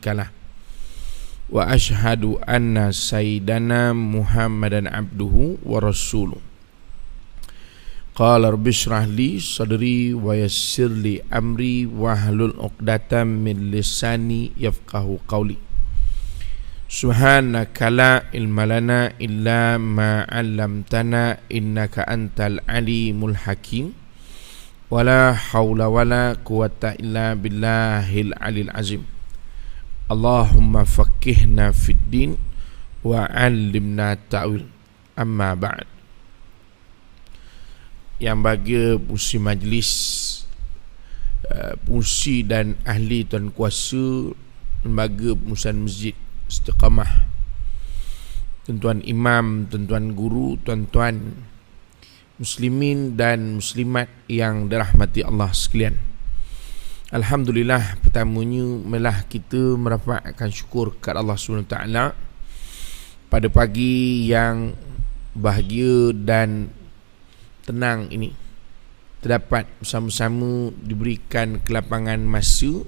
kalah. Wa ashhadu anna sayyidana Muhammadan abduhu wa rasuluh. Qala rabbi shrah li sadri wa yassir li amri wahlul 'uqdatam min lisani yafqahu qawli. Subhanaka la ilma lana illa ma 'allamtana innaka antal alimul hakim. Wala haula wala quwata illa billahil alil azim. Allahumma faqihna fid din wa 'allimna ta'wil. Amma ba'd. Yang bagi pengurusi majlis, pengurusi dan ahli tuan kuasa lembaga pengurusan masjid Istiqamah, tuan-tuan imam, tuan-tuan guru, tuan-tuan muslimin dan muslimat yang dirahmati Allah sekalian. Alhamdulillah, pertamanya malah kita merapatkan syukur kepada Allah SWT pada pagi yang bahagia dan tenang ini, terdapat bersama-sama diberikan kelapangan masa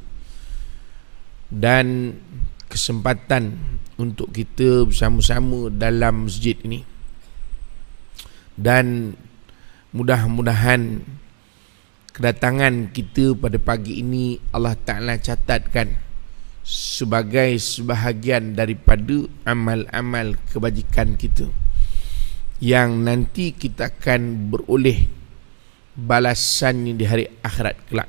dan kesempatan untuk kita bersama-sama dalam masjid ini. Dan mudah-mudahan kedatangan kita pada pagi ini Allah Ta'ala catatkan sebagai sebahagian daripada amal-amal kebajikan kita yang nanti kita akan beroleh balasannya di hari akhirat kelak.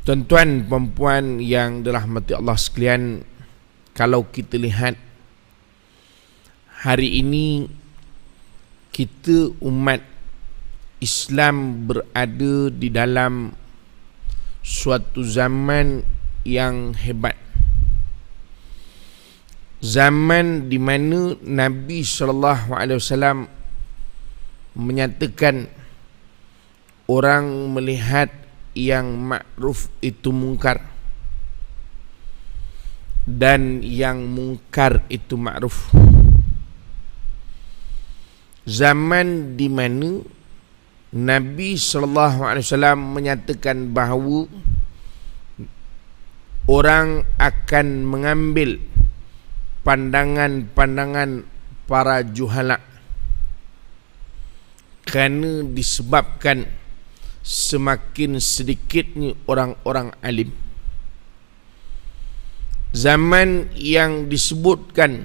Tuan-tuan perempuan yang dirahmati Allah sekalian, kalau kita lihat hari ini kita umat Islam berada di dalam suatu zaman yang hebat. Zaman di mana Nabi SAW menyatakan orang melihat yang makruf itu mungkar dan yang mungkar itu makruf. Zaman di mana Nabi SAW menyatakan bahawa orang akan mengambil pandangan-pandangan para juhala kerana disebabkan semakin sedikitnya orang-orang alim. Zaman yang disebutkan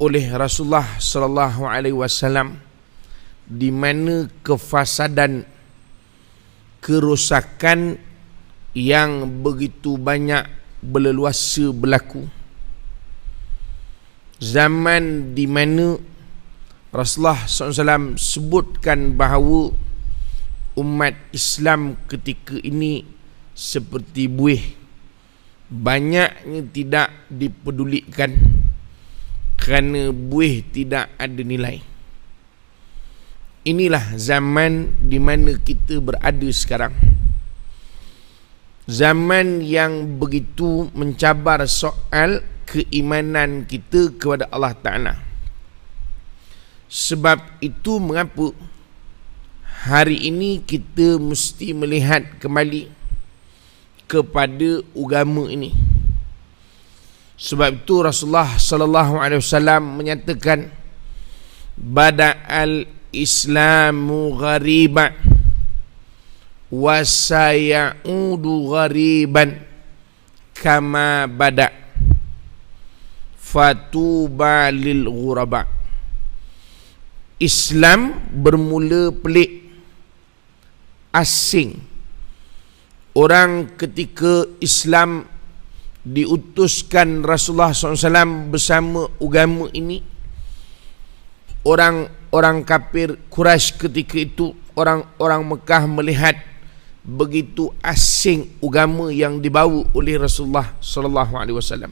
oleh Rasulullah SAW di mana kefasadan, kerosakan yang begitu banyak berleluasa berlaku. Zaman di mana Rasulullah SAW sebutkan bahawa umat Islam ketika ini seperti buih, banyaknya tidak dipedulikan kerana buih tidak ada nilai. Inilah zaman di mana kita berada sekarang. Zaman yang begitu mencabar soal keimanan kita kepada Allah Ta'ala. Sebab itu mengapa hari ini kita mesti melihat kembali kepada agama ini. Sebab itu Rasulullah SAW menyatakan bada'al Islamu ghariban wa sayaudu ghariban kama bada' fatuba lil ghuraba. Islam bermula pelik, asing. Orang ketika Islam diutuskan Rasulullah SAW bersama agama ini, orang kafir Quraisy ketika itu, orang-orang Mekah melihat begitu asing agama yang dibawa oleh Rasulullah SAW.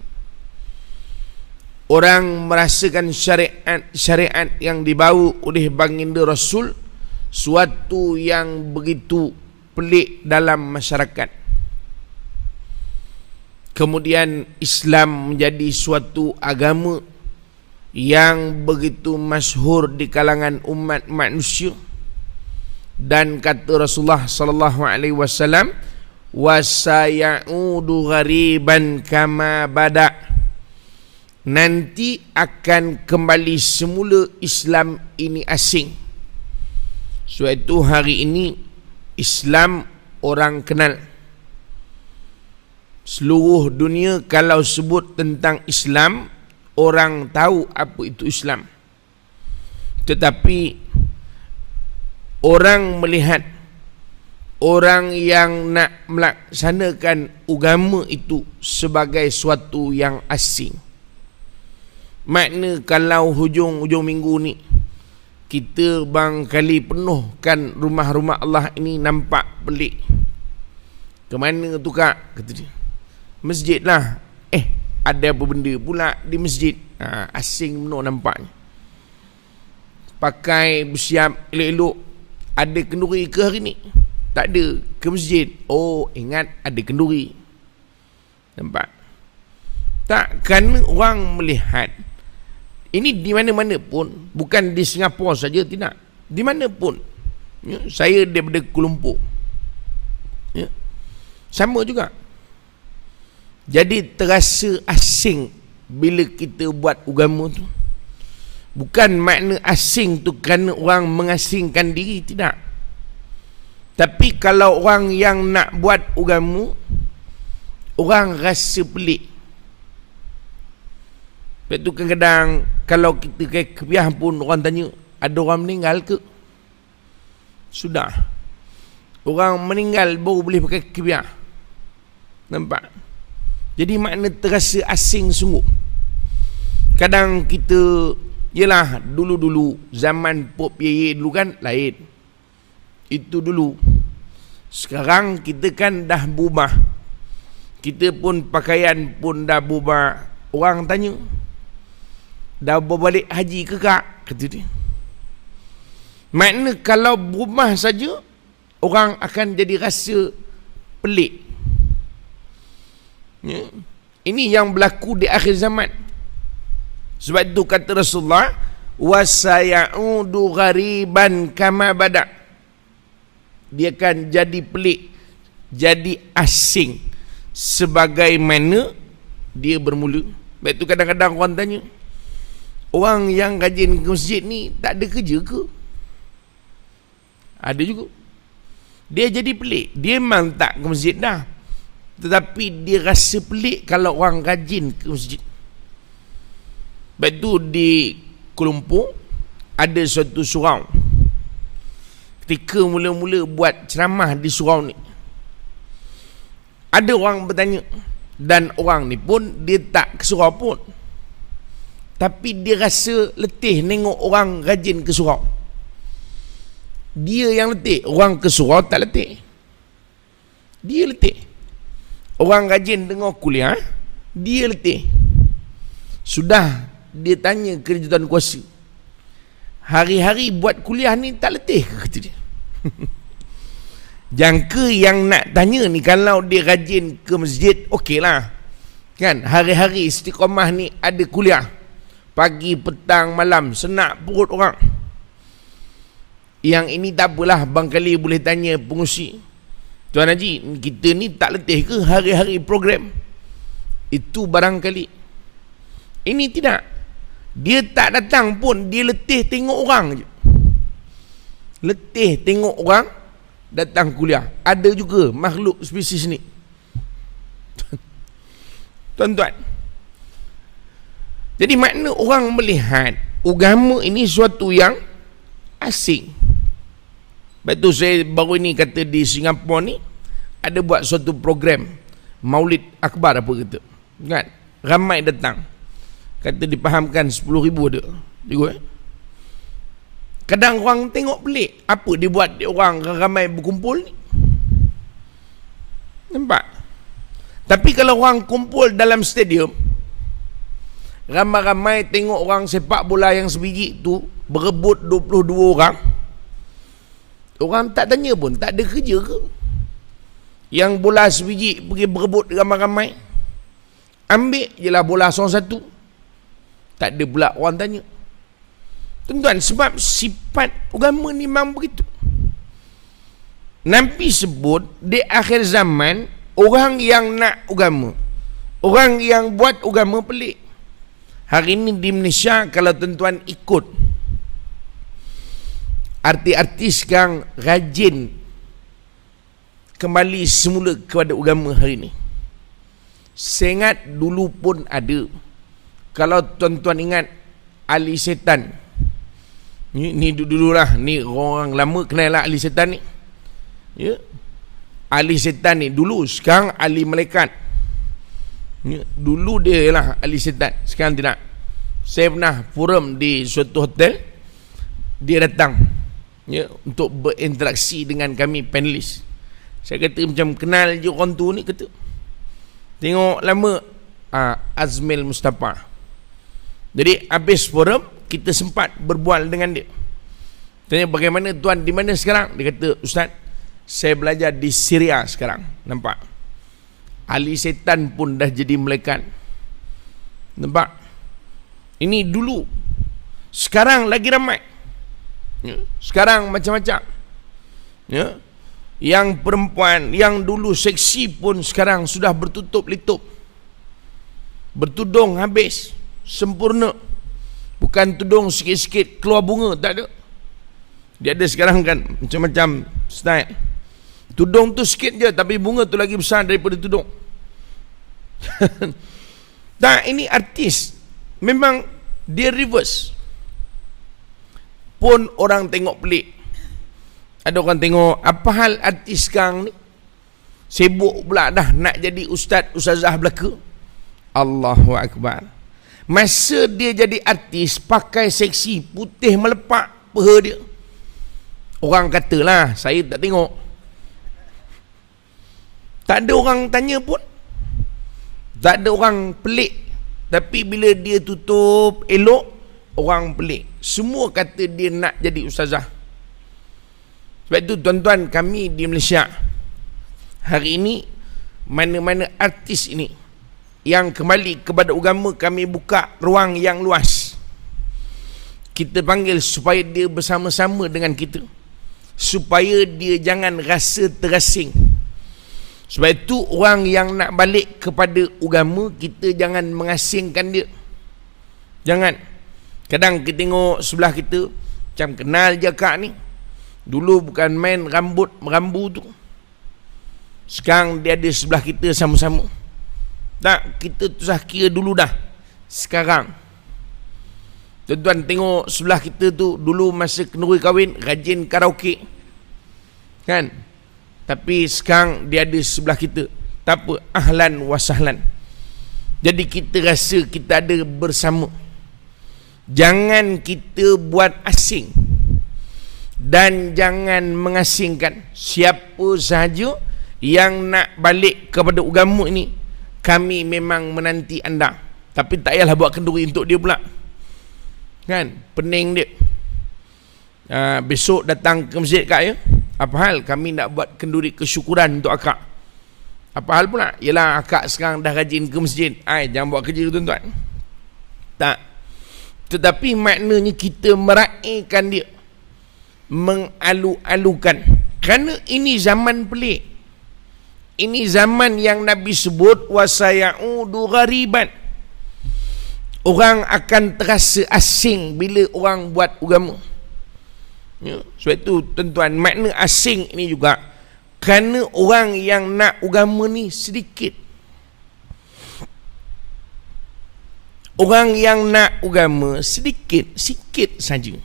Orang merasakan syariat yang dibawa oleh baginda Rasul suatu yang begitu pelik dalam masyarakat. Kemudian Islam menjadi suatu agama yang begitu masyhur di kalangan umat manusia. Dan kata Rasulullah sallallahu alaihi wasallam, wasayaudu ghariban kama bada, nanti akan kembali semula Islam ini asing. Sebab itu hari ini Islam orang kenal. Seluruh dunia kalau sebut tentang Islam, orang tahu apa itu Islam. Tetapi orang melihat orang yang nak melaksanakan agama itu sebagai suatu yang asing. Makna kalau hujung minggu ni kita barangkali penuhkan rumah-rumah Allah ini nampak pelik. Ke mana tu kak? Kata dia, masjid lah. Ada apa benda pula di masjid? Asing penuh nampaknya. Pakai bersiap elok-elok. Ada kenduri ke hari ni? Tak ada. Ke masjid? Oh, ingat ada kenduri. Nampak? Takkan orang melihat. Ini di mana-mana pun. Bukan di Singapura saja, tidak. Di mana pun. Ya, saya daripada Kuala Lumpur. Ya. Sama juga. Jadi terasa asing bila kita buat agama tu. Bukan makna asing tu kerana orang mengasingkan diri, tidak. Tapi kalau orang yang nak buat agama, orang rasa pelik. Sebab tu kadang-kadang kalau kita ke kebiah pun orang tanya, ada orang meninggal ke? Sudah. Orang meninggal baru boleh pakai kebiah. Nampak? Jadi makna terasa asing sungguh. Kadang kita, yelah dulu-dulu zaman Pop Yeye dulu kan lain. Itu dulu. Sekarang kita kan dah berubah. Kita pun pakaian pun dah berubah. Orang tanya, dah berbalik haji ke kak? Kata dia. Makna kalau berubah saja, orang akan jadi rasa pelik. Ya. Ini yang berlaku di akhir zaman. Sebab itu kata Rasulullah, wasayaudu ghariban kama bada, dia akan jadi pelik, jadi asing sebagaimana dia bermula. Sebab itu kadang-kadang orang tanya, orang yang rajin ke masjid ni tak ada kerja ke? Ada juga. Dia jadi pelik. Dia memang tak ke masjid dah, tetapi dia rasa pelik kalau orang rajin ke masjid. Sebab itu di Kuala Lumpur ada suatu surau. Ketika mula-mula buat ceramah di surau ni, ada orang bertanya, dan orang ni pun dia tak ke surau pun, tapi dia rasa letih tengok orang rajin ke surau. Dia yang letih, orang ke surau tak letih. Dia letih. Orang rajin dengar kuliah, dia letih. Sudah dia tanya ke Tuan Kuasa, hari-hari buat kuliah ni tak letih ke? Kata dia. Jangka yang nak tanya ni, kalau dia rajin ke masjid, okey lah. Kan, hari-hari istiqamah ni ada kuliah. Pagi, petang, malam, senak perut orang. Yang ini tak apalah, barangkali boleh tanya pengusi, Tuan Haji, kita ni tak letih ke hari-hari program? Itu barangkali. Ini tidak. Dia tak datang pun, dia letih tengok orang je. Letih tengok orang datang kuliah. Ada juga makhluk spesies ni. Tuan-tuan. Jadi makna orang melihat agama ini suatu yang asing. Sebab tu saya baru ini kata di Singapura ni ada buat suatu program Maulid Akbar apa kata. Kan? Ramai datang. Kata dipahamkan 10,000 ada. Kadang orang tengok pelik, apa dia buat orang ramai berkumpul ni? Nampak? Tapi kalau orang kumpul dalam stadium, ramai-ramai tengok orang sepak bola yang sebiji tu berebut 22 orang, orang tak tanya pun, tak ada kerja ke? Yang bola sebiji pergi berebut ramai-ramai, ambil je lah bola seorang satu, tak ada pula orang tanya. Tuan-tuan, sebab sifat agama ni memang begitu. Nabi sebut di akhir zaman orang yang nak agama, orang yang buat agama pelik. Hari ini di Malaysia kalau tuan-tuan ikut artis-artis sekarang rajin kembali semula kepada agama hari ini. Saya ingat dulu pun ada. Kalau tuan-tuan ingat Ali Setan, ni dululah, ni orang lama kenal lah Ali Setan ni. Ya. Ali Setan ni dulu, sekarang Ali Malaikat. Ya. Dulu dia lah Ali Setan, sekarang tidak. Saya pernah forum di suatu hotel, dia datang, ya, untuk berinteraksi dengan kami panelis. Saya kata macam kenal je orang tu ni, kata tengok lama. Azmil Mustafa. Jadi habis forum, kita sempat berbual dengan dia. Tanya bagaimana tuan, di mana sekarang? Dia kata, Ustaz, saya belajar di Syria sekarang. Nampak? Ali Setan pun dah jadi malaikat. Nampak? Ini dulu. Sekarang lagi ramai. Ya. Sekarang macam-macam. Ya. Yang perempuan yang dulu seksi pun sekarang sudah bertutup-litup, bertudung habis, sempurna. Bukan tudung sikit-sikit keluar bunga, tak ada. Dia ada sekarang kan macam-macam style. Tudung tu sikit je, tapi bunga tu lagi besar daripada tudung. Tak, ini artis. Memang dia reverse. Pun orang tengok pelik. Ada orang tengok, apa hal artis sekarang ni? Sibuk pula dah nak jadi ustazah belaka. Allahu Akbar. Masa dia jadi artis, pakai seksi, putih melepak peha dia. Orang katalah, saya tak tengok. Tak ada orang tanya pun. Tak ada orang pelik. Tapi bila dia tutup elok, orang pelik. Semua kata dia nak jadi ustazah. Sebab itu tuan-tuan, kami di Malaysia hari ini, mana-mana artis ini yang kembali kepada agama, kami buka ruang yang luas. Kita panggil supaya dia bersama-sama dengan kita, supaya dia jangan rasa terasing. Sebab itu orang yang nak balik kepada agama, kita jangan mengasingkan dia. Jangan. Kadang kita tengok sebelah kita, macam kenal je kak ni. Dulu bukan main rambut merambu tu. Sekarang dia ada sebelah kita sama-sama. Tak, kita susah kira dulu dah. Sekarang tuan-tuan tengok sebelah kita tu, dulu masa kenduri kahwin rajin karaoke kan, tapi sekarang dia ada sebelah kita. Tak apa, ahlan wa sahlan. Jadi kita rasa kita ada bersama. Jangan kita buat asing, dan jangan mengasingkan. Siapa sahaja yang nak balik kepada agama ini, kami memang menanti anda. Tapi tak payahlah buat kenduri untuk dia pula kan, pening dia. Besok datang ke masjid kak, ya, apa hal kami nak buat kenduri kesyukuran untuk akak. Apa hal pula? Yelah, akak sekarang dah rajin ke masjid. Jangan buat kerja tuan-tuan. Tak. Tetapi maknanya kita meraihkan dia, mengalu-alukan. Kerana ini zaman pelik. Ini zaman yang Nabi sebut wasayaudu ghariban. Orang akan terasa asing bila orang buat agama. Ya, sebab itu tuan-tuan, makna asing ini juga kerana orang yang nak agama ni sedikit. Orang yang nak agama sikit saja.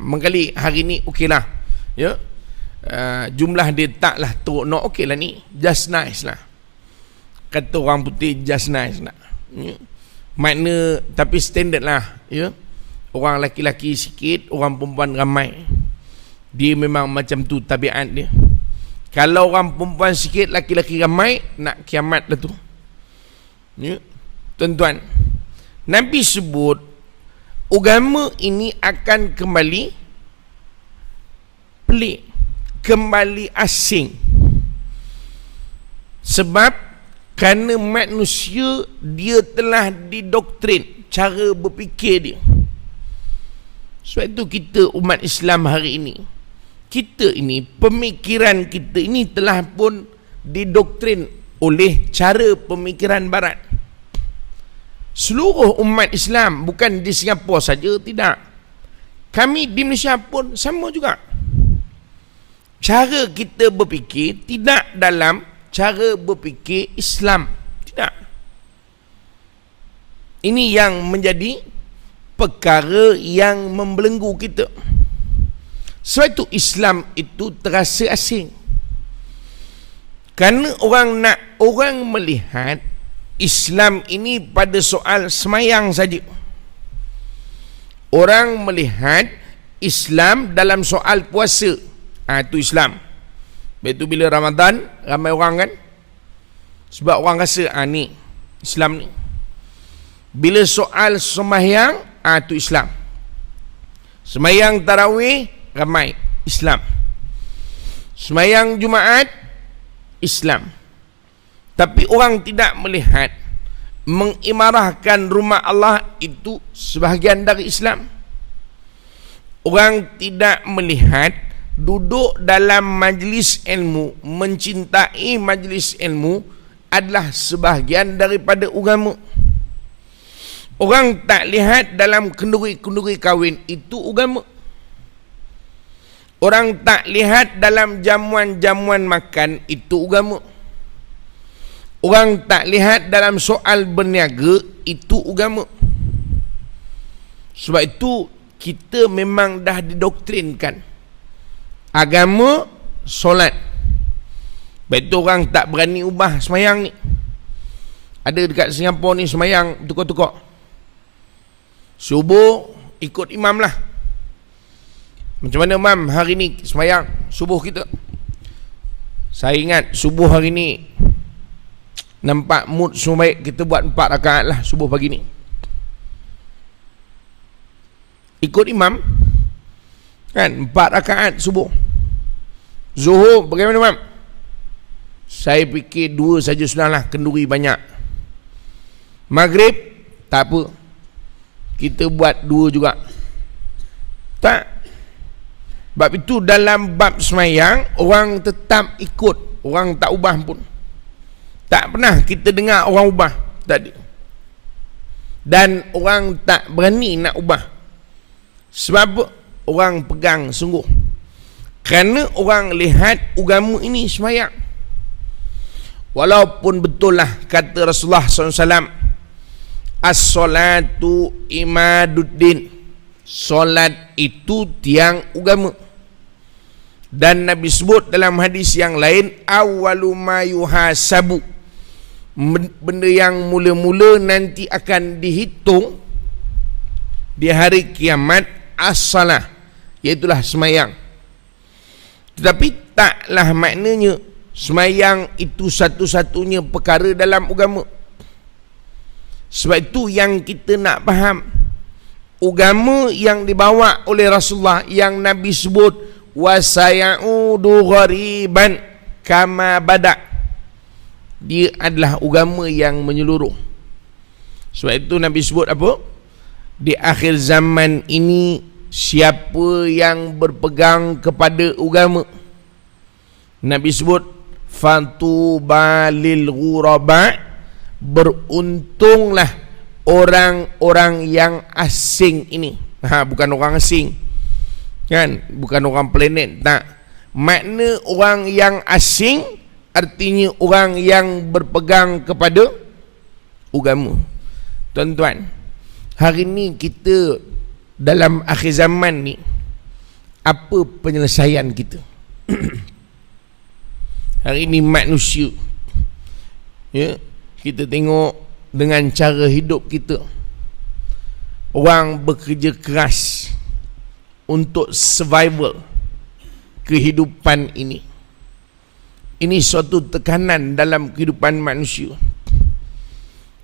Mengkali hari ni okeylah. Ya. Jumlah dia taklah teruk nak, okeylah ni. Just nice lah. Kata orang putih, just nice lah. Ya. Makna tapi standard lah, ya. Orang laki-laki sikit, orang perempuan ramai. Dia memang macam tu tabiat dia. Kalau orang perempuan sikit, laki-laki ramai, nak kiamat lah tu. Ya. Tuan-tuan, Nabi sebut agama ini akan kembali pelik, kembali asing. Sebab kerana manusia dia telah didoktrin cara berfikir dia. Sebab itu kita umat Islam hari ini kita ini, pemikiran kita ini telah pun didoktrin oleh cara pemikiran barat. Seluruh umat Islam, bukan di Singapura saja, tidak. Kami di Malaysia pun sama juga. Cara kita berfikir tidak dalam cara berfikir Islam. Tidak. Ini yang menjadi perkara yang membelenggu kita. Sebab itu Islam itu terasa asing. Kerana orang melihat Islam ini pada soal semayang saja. Orang melihat Islam dalam soal puasa. Itu Islam. Begitu bila Ramadan, ramai orang kan. Sebab orang rasa, ni Islam ni. Bila soal semayang, itu Islam. Semayang tarawih, ramai Islam. Semayang Jumaat, Islam. Tapi orang tidak melihat mengimarahkan rumah Allah itu sebahagian dari Islam. Orang tidak melihat duduk dalam majlis ilmu, mencintai majlis ilmu adalah sebahagian daripada agama. Orang tak lihat dalam kenduri-kenduri kahwin itu agama. Orang tak lihat dalam jamuan-jamuan makan itu agama. Orang tak lihat dalam soal berniaga itu agama. Sebab itu kita memang dah didoktrinkan. Agama, solat. Betul orang tak berani ubah semayang ni. Ada dekat Singapura ni semayang tukar-tukar. Subuh ikut imam lah. Macam mana mam hari ni semayang subuh kita? Saya ingat subuh hari ni nampak mood semua baik, kita buat 4 rakaat lah subuh pagi ni. Ikut imam kan, 4 rakaat subuh. Zuhur bagaimana mam? Saya fikir 2 saja sudahlah, kenduri banyak. Maghrib tak apa, kita buat 2 juga. Tak. Sebab itu dalam bab semayang orang tetap ikut, orang tak ubah pun. Tak pernah kita dengar orang ubah, tak ada. Dan orang tak berani nak ubah. Sebab orang pegang sungguh. Kerana orang lihat agama ini semayang. Walaupun betul lah kata Rasulullah SAW, as-salatu imaduddin, solat itu tiang agama. Dan Nabi sebut dalam hadis yang lain, awwalu ma yuhasabu, benda yang mula-mula nanti akan dihitung di hari kiamat, as-salah, iaitulah semayang. Tetapi taklah maknanya semayang itu satu-satunya perkara dalam agama. Sebab itu yang kita nak faham, agama yang dibawa oleh Rasulullah, yang Nabi sebut wasayaudu ghariban kama bada, dia adalah agama yang menyeluruh. Sebab itu Nabi sebut apa? Di akhir zaman ini, siapa yang berpegang kepada agama, Nabi sebut fatuba lil ghuraba, beruntunglah orang-orang yang asing ini. Bukan orang asing kan, bukan orang planet, tak. Makna orang yang asing artinya orang yang berpegang kepada agama. Tuan-tuan, hari ni kita dalam akhir zaman ni, apa penyelesaian kita? Hari ni manusia, ya, kita tengok dengan cara hidup kita, orang bekerja keras untuk survival kehidupan ini. Ini suatu tekanan dalam kehidupan manusia.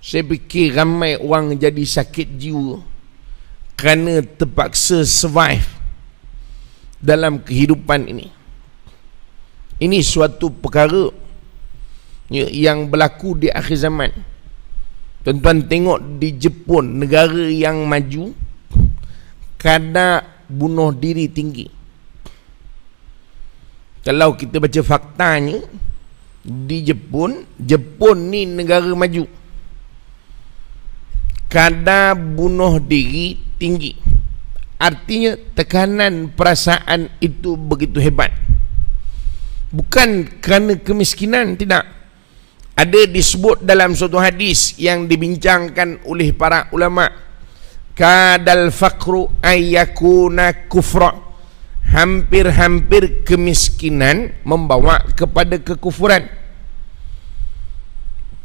Saya fikir ramai orang jadi sakit jiwa kerana terpaksa survive dalam kehidupan ini. Ini suatu perkara yang berlaku di akhir zaman. Tuan-tuan tengok di Jepun, negara yang maju, kadar bunuh diri tinggi. Kalau kita baca faktanya, di Jepun ni negara maju, kadar bunuh diri tinggi. Artinya tekanan perasaan itu begitu hebat. Bukan kerana kemiskinan, tidak. Ada disebut dalam suatu hadis yang dibincangkan oleh para ulama, kadal faqru ayyakuna kufra. Hampir-hampir kemiskinan membawa kepada kekufuran.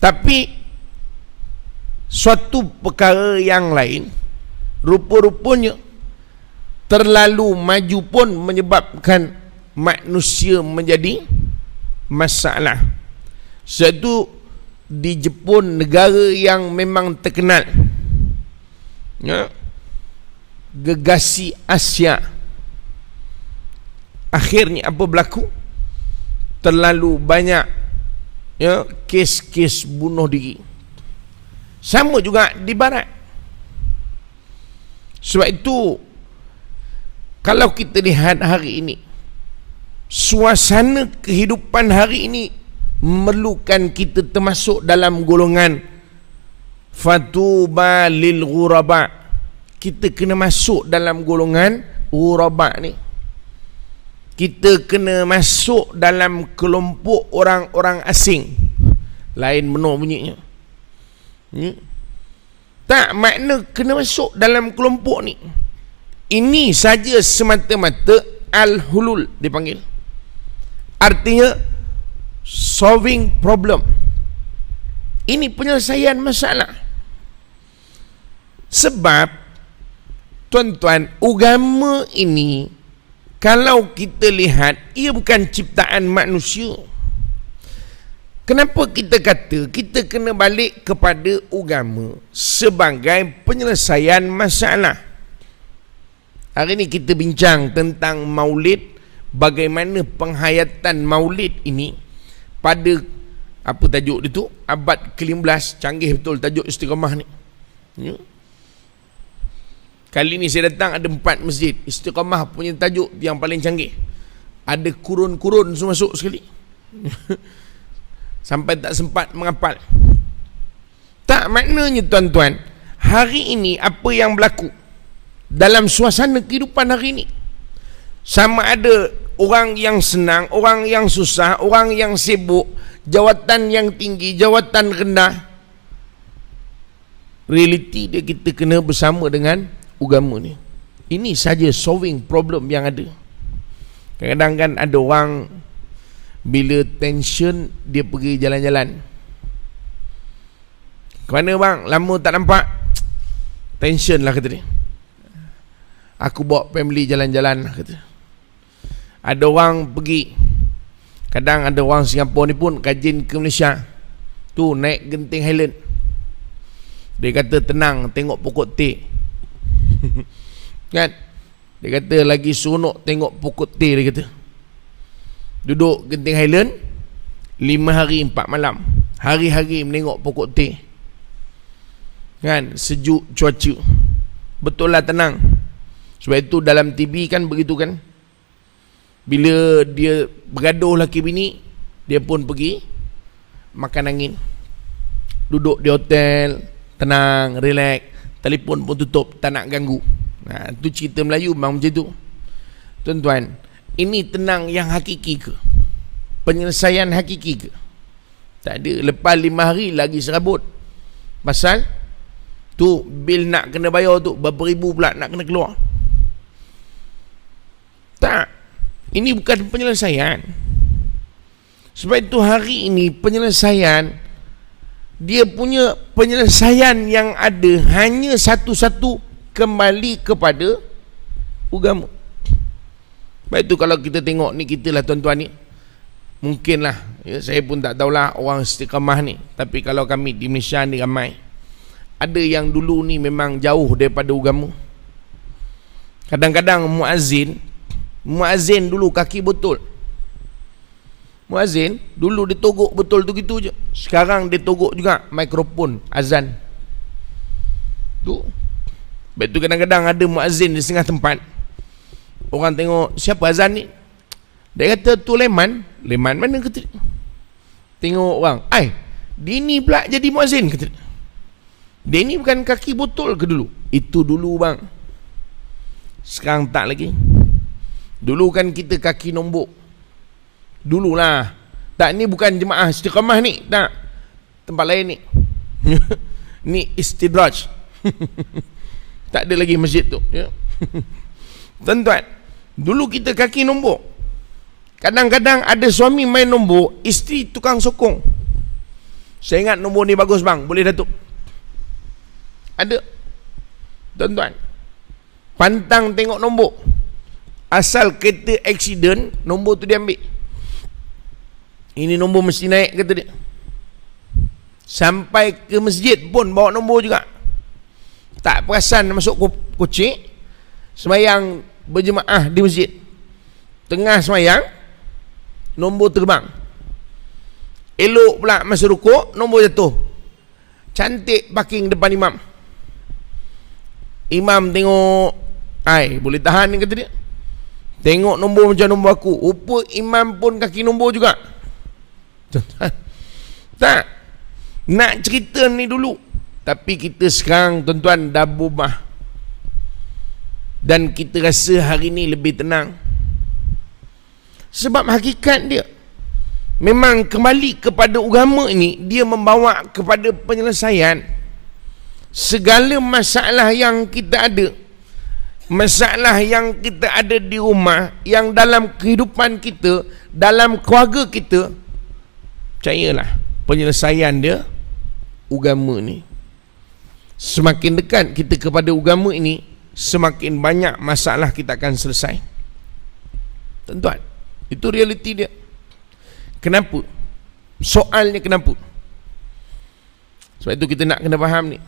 Tapi suatu perkara yang lain, rupa-rupanya terlalu maju pun menyebabkan manusia menjadi masalah. Satu di Jepun, negara yang memang terkenal, ya, gegasi Asia, akhirnya apa berlaku? Terlalu banyak, ya, kes-kes bunuh diri. Sama juga di barat. Sebab itu kalau kita lihat hari ini, suasana kehidupan hari ini memerlukan kita termasuk dalam golongan fatuba lil ghuraba. Kita kena masuk dalam golongan ghuraba ni. Kita kena masuk dalam kelompok orang-orang asing. Lain benar bunyinya. Tak, makna kena masuk dalam kelompok ni. Ini saja semata-mata al-hulul dipanggil. Artinya solving problem. Ini penyelesaian masalah. Sebab tuan-tuan, agama ini kalau kita lihat, ia bukan ciptaan manusia. Kenapa kita kata kita kena balik kepada agama sebagai penyelesaian masalah? Hari ini kita bincang tentang maulid, bagaimana penghayatan maulid ini pada, apa tajuk dia tu, abad ke-15. Canggih betul tajuk Istiqamah ni, ya. Kali ni saya datang ada 4 masjid. Istiqamah punya tajuk yang paling canggih. Ada kurun-kurun semua masuk sekali. Sampai tak sempat menghafal. Tak, maknanya tuan-tuan, hari ini apa yang berlaku dalam suasana kehidupan hari ini, sama ada orang yang senang, orang yang susah, orang yang sibuk, jawatan yang tinggi, jawatan rendah, realiti dia kita kena bersama dengan agama ni. Ini saja solving problem yang ada. Kadang-kadang kan ada orang bila tension dia pergi jalan-jalan. Ke mana bang? Lama tak nampak. Tension lah kata dia. Aku bawa family jalan-jalan lah kata. Ada orang pergi. Kadang ada orang Singapura ni pun kajin ke Malaysia. Tu naik Genting Highland. Dia kata tenang tengok pokok teh. Kan? Dia kata lagi seronok tengok pokok teh, dia kata. Duduk Genting Highland 5 hari 4 malam. Hari-hari menengok pokok teh. Kan? Sejuk cuaca. Betul lah tenang. Sebab itu dalam TV kan begitu kan. Bila dia bergaduh laki bini, dia pun pergi makan angin. Duduk di hotel, tenang, relax. Telefon pun tutup, tak nak ganggu. Nah, tu cerita Melayu memang macam tu. Tuan-tuan, ini tenang yang hakiki ke? Penyelesaian hakiki ke? Tak ada. Lepas 5 hari lagi serabut. Pasal tu bil nak kena bayar tu berapa ribu pula nak kena keluar. Tak. Ini bukan penyelesaian. Sebab itu hari ini penyelesaian, dia punya penyelesaian yang ada hanya satu-satu, kembali kepada agama. Sebab itu kalau kita tengok ni, kita lah tuan-tuan ni, mungkinlah, ya, saya pun tak tahulah orang Istiqamah ni, tapi kalau kami di Malaysia ni ramai. Ada yang dulu ni memang jauh daripada agama. Kadang-kadang muazzin dulu kaki botol. Muazzin dulu dia togok betul tu gitu je. Sekarang dia togok juga mikrofon azan. Tu. Sebab tu kadang-kadang ada muazzin di setengah tempat. Orang tengok siapa azan ni? Dia kata tu Leman mana kata dia? Tengok orang, dia ni pula jadi muazzin kata dia. Dia ni bukan kaki botol ke dulu? Itu dulu bang. Sekarang tak lagi. Dulu kan kita kaki nombok. Dululah. Tak, ni bukan jemaah istiqamah ni. Tak. Tempat lain ni. Ni istidraj. Tak ada lagi masjid tu. Ya. Tuan-tuan, dulu kita kaki nombok. Kadang-kadang ada suami main nombok, isteri tukang sokong. Saya ingat nombor ni bagus bang, boleh datuk. Ada. Tuan-tuan, pantang tengok nombor. Asal kereta accident, nombor tu dia ambil. Ini nombor mesti naik kata dia. Sampai ke masjid pun bawa nombor juga. Tak perasan masuk kocik, semayang berjemaah di masjid. Tengah semayang, nombor terbang. Elok pula masa rukuk, nombor jatuh. Cantik parking depan imam. Imam tengok, boleh tahan ni kata dia. Tengok nombor macam nombor aku. Rupa imam pun kaki nombor juga. Tak. Nak cerita ni dulu. Tapi kita sekarang tuan-tuan dah berubah. Dan kita rasa hari ni lebih tenang. Sebab hakikat dia, memang kembali kepada agama ini, dia membawa kepada penyelesaian segala masalah yang kita ada. Masalah yang kita ada di rumah, yang dalam kehidupan kita, dalam keluarga kita, percayalah, penyelesaian dia agama ni. Semakin dekat kita kepada agama ini, semakin banyak masalah kita akan selesai. Tuan-tuan, itu realiti dia. Kenapa? Soalnya kenapa? Sebab itu kita nak kena faham ni.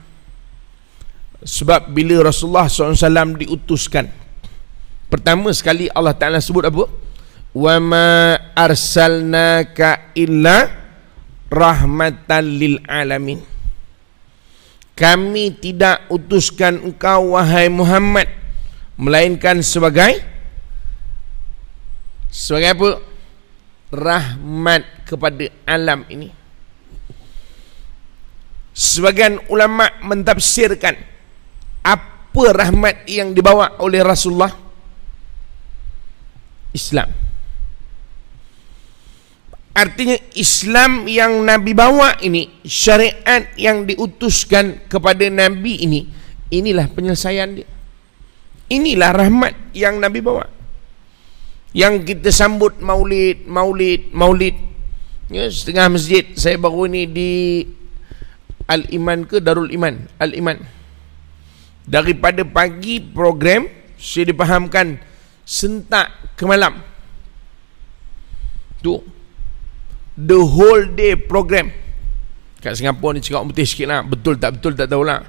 Sebab bila Rasulullah SAW diutuskan, pertama sekali Allah Ta'ala sebut apa? Wa ma arsalnaka illa rahmatan lil alamin. Kami tidak utuskan engkau wahai Muhammad melainkan sebagai apa? Rahmat kepada alam ini. Sebagian ulama mentafsirkan apa rahmat yang dibawa oleh Rasulullah? Islam. Artinya Islam yang Nabi bawa ini, syariat yang diutuskan kepada Nabi ini, inilah penyelesaian dia. Inilah rahmat yang Nabi bawa. Yang kita sambut maulid. Ya, setengah masjid. Saya baru ni di Al-Iman ke Darul Iman? Al-Iman. Daripada pagi program, saya dipahamkan sentak ke malam. Tu the whole day program. Kat Singapura ni cakap putih sikit lah. Betul tak tahulah.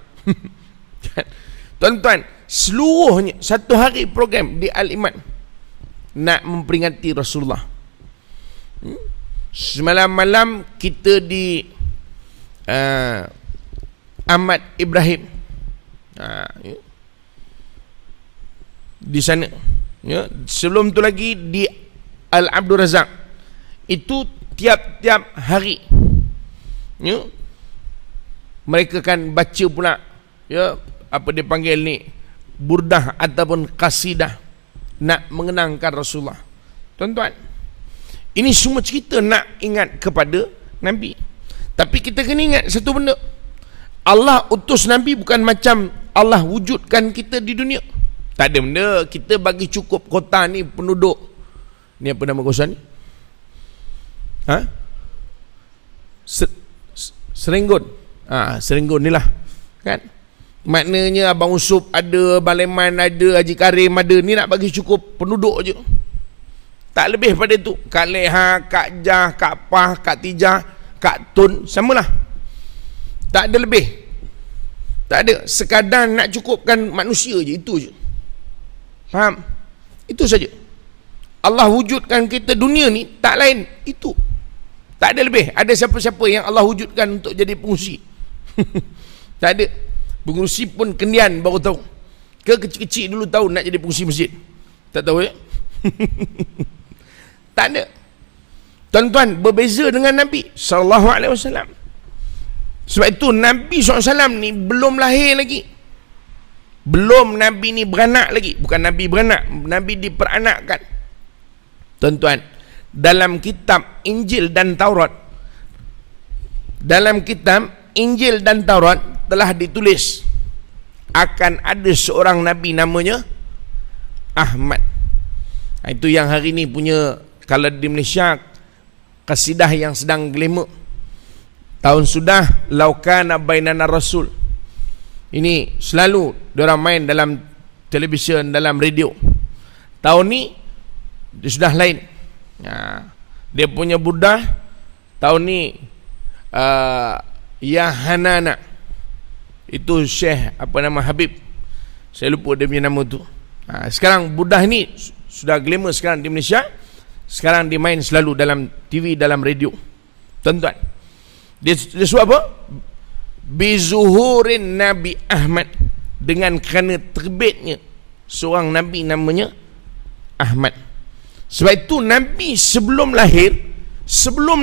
Tuan-tuan, seluruhnya satu hari program di Al-Iman nak memperingati Rasulullah. Semalam-malam kita di Ahmad Ibrahim, di sana. Sebelum tu lagi di Al-Abdul Razak. Itu tiap-tiap hari mereka kan baca pula apa dia panggil ni, burdah ataupun qasidah nak mengenangkan Rasulullah. Tuan-tuan, ini semua cerita nak ingat kepada Nabi. Tapi kita kena ingat satu benda, Allah utus Nabi bukan macam Allah wujudkan kita di dunia. Tak ada benda kita bagi cukup kota ni penduduk. Ni apa nama kawasan ni? Serenggon. Serenggon ni lah kan. Maknanya Abang Usup ada, Baleman ada, Haji Karim ada. Ni nak bagi cukup penduduk je. Tak lebih pada tu. Kak Leha, Kak Jah, Kak Pah, Kak Tijah, Kak Tun, samalah. Tak ada lebih. Tak ada. Sekadar nak cukupkan manusia je. Itu je. Faham? Itu saja. Allah wujudkan kita dunia ni tak lain itu. Tak ada lebih. Ada siapa-siapa yang Allah wujudkan untuk jadi pengurusi? Tak ada. Pengurusi pun kendian baru tahu. Ke kecil-kecil dulu tahu nak jadi pengurusi masjid? Tak tahu ya? Tak ada. Tuan-tuan, berbeza dengan Nabi sallallahu alaihi wasallam. Sebab itu Nabi SAW ni belum lahir lagi. Belum Nabi ni beranak lagi. Bukan Nabi beranak, Nabi diperanakkan. Tuan-tuan, dalam kitab Injil dan Taurat, telah ditulis akan ada seorang Nabi namanya Ahmad. Itu yang hari ni punya, kalau di Malaysia, kasidah yang sedang glamour. Tahun sudah laukana bainana rasul. Ini selalu diorang main dalam televisyen, dalam radio. Tahun ni dia sudah lain. Dia punya Buddha tahun ni Ya Hanana. Itu Syekh apa nama Habib. Saya lupa dia punya nama tu. Sekarang Buddha ni sudah glamour sekarang di Malaysia. Sekarang dia main selalu dalam TV, dalam radio. Tuan-tuan, dia sebut apa? Bizuhurin Nabi Ahmad, dengan kerana terbitnya seorang Nabi namanya Ahmad. Sebab itu Nabi sebelum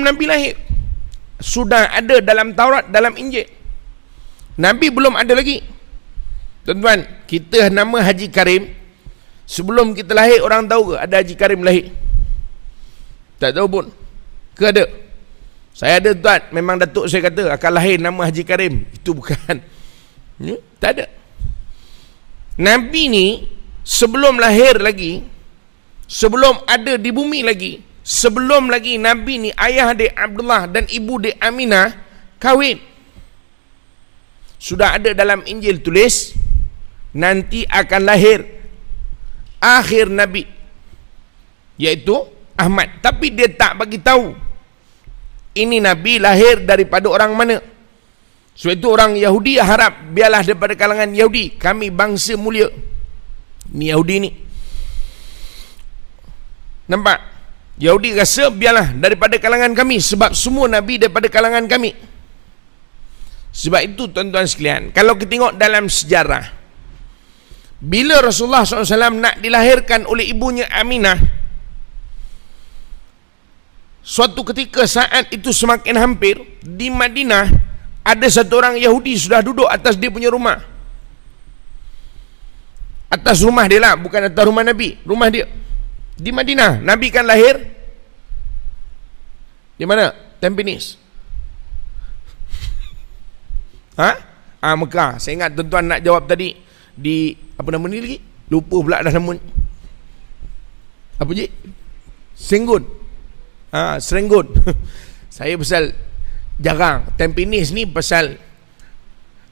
Nabi lahir sudah ada dalam Taurat, dalam Injil. Nabi belum ada lagi. Tuan-tuan, kita nama Haji Karim, sebelum kita lahir orang tahu ke ada Haji Karim lahir? Tak tahu pun. Ke ada? Saya ada, tuan. Memang datuk saya kata akan lahir nama Haji Karim. Itu bukan. Tak ada. Nabi ni sebelum lahir lagi, sebelum ada di bumi lagi, sebelum lagi Nabi ni ayah dia Abdullah dan ibu dia Aminah kahwin, sudah ada dalam Injil tulis nanti akan lahir akhir Nabi, iaitu Ahmad. Tapi dia tak bagi tahu ini Nabi lahir daripada orang mana. Sebab itu orang Yahudi harap biarlah daripada kalangan Yahudi, kami bangsa mulia. Ni Yahudi ni, nampak? Yahudi rasa biarlah daripada kalangan kami, sebab semua Nabi daripada kalangan kami. Sebab itu tuan-tuan sekalian, kalau kita tengok dalam sejarah, bila Rasulullah SAW nak dilahirkan oleh ibunya Aminah, suatu ketika saat itu semakin hampir, di Madinah ada satu orang Yahudi sudah duduk atas dia punya rumah. Atas rumah dia lah, bukan atas rumah Nabi, rumah dia di Madinah. Nabi kan lahir di mana? Tampines. Mekah. Saya ingat tuan-tuan nak jawab tadi di apa nama ni lagi? Lupa pula dah nama. Apa je? Senggun. Serenggun. Saya pasal jarang. Tampines ni pasal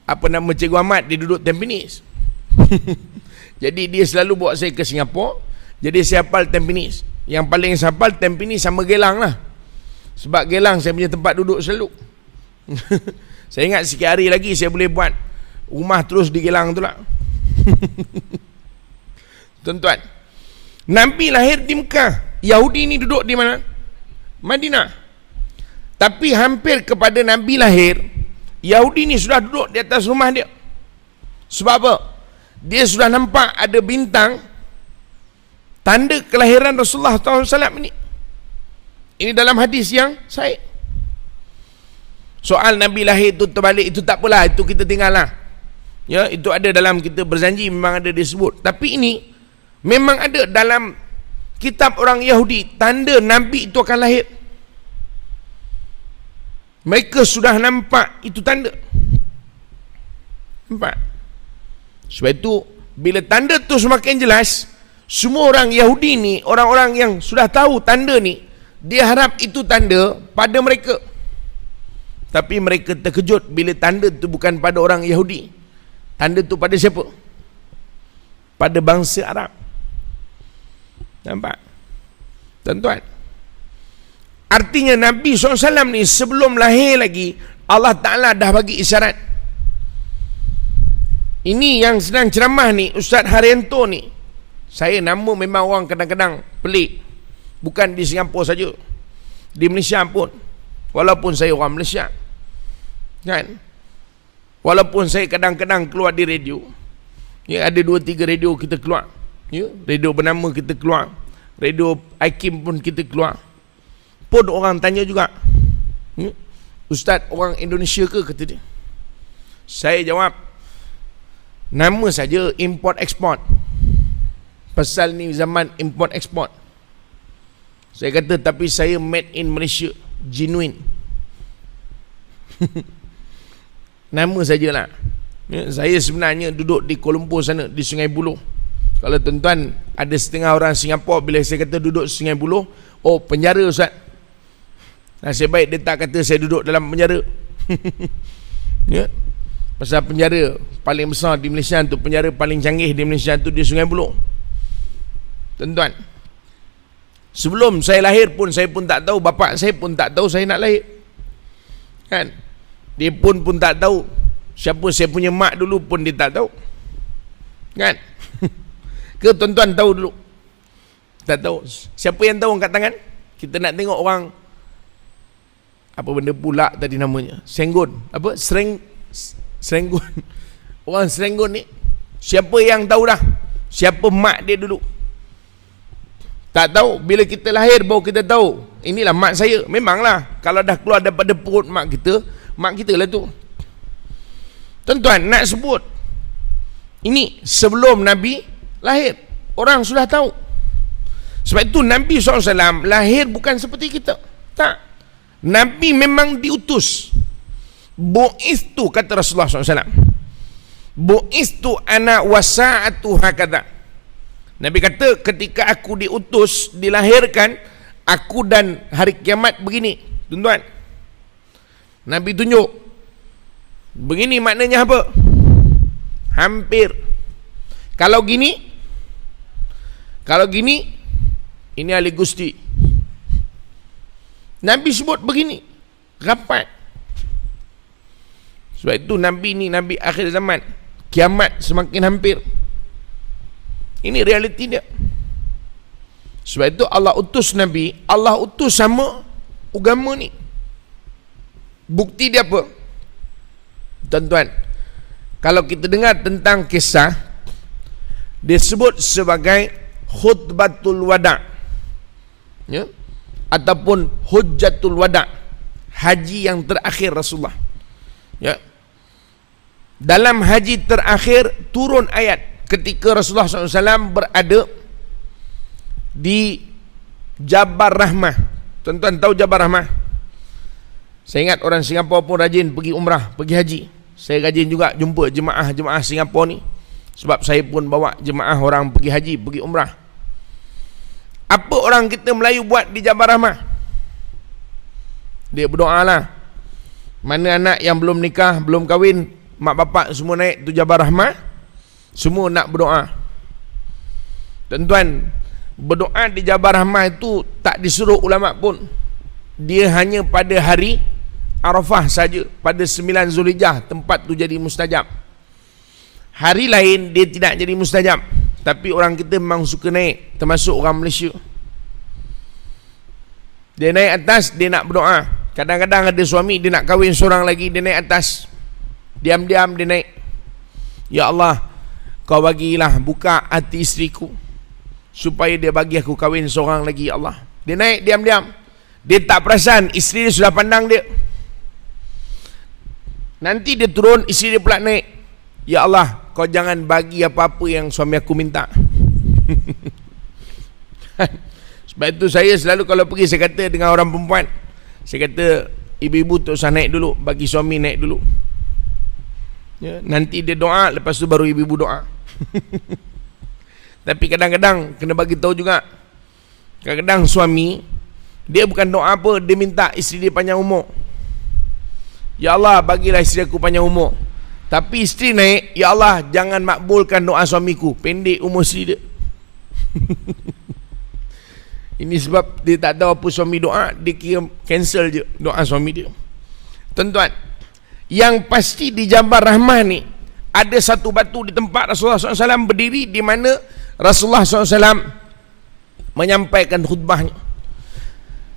apa nama Cikgu Ahmad, dia duduk Tampines. Jadi dia selalu bawa saya ke Singapura. Jadi saya hafal Tampines. Yang paling saya hafal Tampines sama Geylang lah. Sebab Geylang saya punya tempat duduk selalu. Saya ingat sikit hari lagi saya boleh buat rumah terus di Geylang tu lah. Tuan-tuan, Nabi lahir di Mekah. Yahudi ni duduk di mana? Madinah. Tapi hampir kepada Nabi lahir, Yahudi ni sudah duduk di atas rumah dia. Sebab apa? Dia sudah nampak ada bintang, tanda kelahiran Rasulullah SAW ini. Ini dalam hadis yang sahih. Soal Nabi lahir itu terbalik, itu tak apalah, itu kita tinggal lah. Ya, itu ada dalam kita berjanji, memang ada disebut. Tapi ini memang ada dalam kitab orang Yahudi, tanda Nabi itu akan lahir. Mereka sudah nampak itu tanda. Nampak? Sebab itu bila tanda tu semakin jelas, semua orang Yahudi ni, orang-orang yang sudah tahu tanda ni, dia harap itu tanda pada mereka. Tapi mereka terkejut bila tanda tu bukan pada orang Yahudi. Tanda tu pada siapa? Pada bangsa Arab. Nampak? Tuan-tuan, artinya Nabi SAW ni sebelum lahir lagi, Allah Ta'ala dah bagi isyarat. Ini yang sedang ceramah ni, Ustaz Haryanto ni. Saya nama memang orang kadang-kadang pelik. Bukan di Singapura saja, di Malaysia pun. Walaupun saya orang Malaysia, kan? Walaupun saya kadang-kadang keluar di radio, ya, ada 2-3 radio kita keluar, ya, radio bernama kita keluar, radio Aikim pun kita keluar. pun orang tanya juga, Ustaz, orang Indonesia ke? Kata dia. Saya jawab, nama saja import export. Pasal ni zaman import export. Saya kata, tapi saya made in Malaysia, genuine. Nama sajalah. Saya sebenarnya duduk di Kuala Lumpur sana, di Sungai Buloh. Kalau tuan-tuan ada setengah orang Singapura, bila saya kata duduk Sungai Buloh, oh penjara Ustaz. Nasib baik dia tak kata saya duduk dalam penjara. Ya. Pasal penjara paling besar di Malaysia tu, penjara paling canggih di Malaysia tu di Sungai Buloh. Tuan-tuan, sebelum saya lahir pun saya pun tak tahu, bapak saya pun tak tahu saya nak lahir. Kan? Dia pun tak tahu siapa saya punya mak dulu pun dia tak tahu. Kan? Ke tuan-tuan tahu dulu? Tak tahu. Siapa yang tahu angkat tangan? Kita nak tengok orang apa benda pula tadi namanya? Serenggon. Apa? Serenggon. Orang Serenggon ni, siapa yang tahu dah? Siapa mak dia dulu? Tak tahu. Bila kita lahir baru kita tahu. Inilah mak saya. Memanglah. Kalau dah keluar daripada perut mak kita lah tu. Tuan-tuan, nak sebut, ini sebelum Nabi lahir. Orang sudah tahu. Sebab itu Nabi SAW lahir bukan seperti kita. Tak. Nabi memang diutus. Bu'istu, kata Rasulullah SAW. Bu'istu ana wasa'atu hakadha. Nabi kata, ketika aku diutus, dilahirkan, aku dan hari kiamat begini. Tuan-tuan, Nabi tunjuk. Begini maknanya apa? Hampir. Kalau gini, ini ahli Gusti. Nabi sebut begini, rapat. Sebab itu Nabi ni Nabi akhir zaman. Kiamat semakin hampir. Ini realiti dia. Sebab itu Allah utus Nabi, Allah utus sama agama ni. Bukti dia apa? Tuan-tuan, kalau kita dengar tentang kisah, dia sebut sebagai khutbatul wada', ya? Ataupun hujjatul wada', haji yang terakhir Rasulullah. Ya. Dalam haji terakhir turun ayat ketika Rasulullah SAW berada di Jabal Rahmah. Tuan-tuan tahu Jabal Rahmah? Saya ingat orang Singapura pun rajin pergi umrah, pergi haji. Saya rajin juga jumpa jemaah-jemaah Singapura ni. Sebab saya pun bawa jemaah orang pergi haji, pergi umrah. Apa orang kita Melayu buat di Jabal Rahmah? Dia berdoa lah. Mana anak yang belum nikah, belum kahwin, mak bapak semua naik tu Jabal Rahmah, semua nak berdoa. Tuan-tuan, berdoa di Jabal Rahmah itu tak disuruh ulama pun. Dia hanya pada hari Arafah saja, pada 9 Zulhijjah tempat tu jadi mustajab. Hari lain dia tidak jadi mustajab. Tapi orang kita memang suka naik, termasuk orang Malaysia. Dia naik atas, dia nak berdoa. Kadang-kadang ada suami, dia nak kahwin seorang lagi, dia naik atas. Diam-diam dia naik. Ya Allah, kau bagilah buka hati isteriku, supaya dia bagi aku kahwin seorang lagi, ya Allah. Dia naik diam-diam. Dia tak perasan, isteri dia sudah pandang dia. Nanti dia turun, isteri dia pula naik. Ya Allah, kau jangan bagi apa-apa yang suami aku minta. Sebab itu saya selalu kalau pergi, saya kata dengan orang perempuan, saya kata, ibu-ibu tak usah naik dulu, bagi suami naik dulu. Ya, nanti dia doa, lepas tu baru ibu-ibu doa. Tapi kadang-kadang kena bagi tahu juga. Kadang-kadang suami, dia bukan doa apa, dia minta isteri dia panjang umur. Ya Allah, bagilah isteri aku panjang umur. Tapi isteri naik, ya Allah, jangan makbulkan doa suamiku, pendek umur isteri dia. Ini sebab dia tak tahu apa suami doa, dia kira cancel je doa suami dia. Tuan-tuan, yang pasti di Jabal Rahmah ni ada satu batu di tempat Rasulullah SAW berdiri, di mana Rasulullah SAW menyampaikan khutbahnya.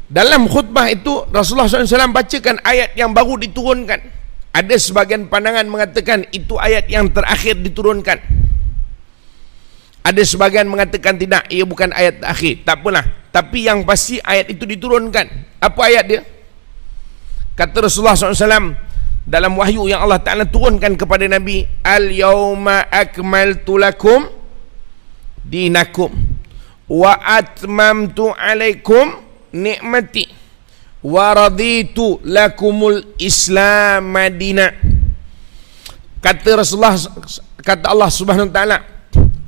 Dalam khutbah itu Rasulullah SAW bacakan ayat yang baru diturunkan. Ada sebagian pandangan mengatakan itu ayat yang terakhir diturunkan. Ada sebagian mengatakan tidak, ia bukan ayat terakhir. Tak apalah. Tapi yang pasti ayat itu diturunkan. Apa ayat dia? Kata Rasulullah SAW dalam wahyu yang Allah Ta'ala turunkan kepada Nabi, Al-yawma akmaltu lakum dinakum wa atmamtu alaikum ni'mati wa raditu lakumul Islam madina. Kata Rasulullah, kata Allah Subhanahu wa taala,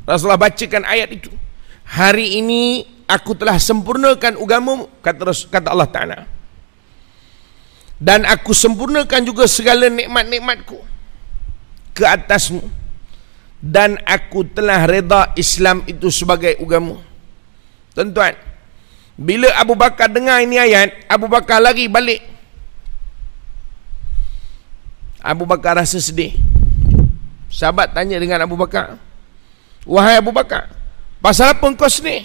Rasulullah bacakan ayat itu. Hari ini aku telah sempurnakan agamamu, kata Allah Ta'ala. Dan aku sempurnakan juga segala nikmat-nikmatku ke atasmu. Dan aku telah reda Islam itu sebagai agama. Tuan-tuan, bila Abu Bakar dengar ini ayat, Abu Bakar lari balik. Abu Bakar rasa sedih. Sahabat tanya dengan Abu Bakar, wahai Abu Bakar, pasal apa engkau sedih?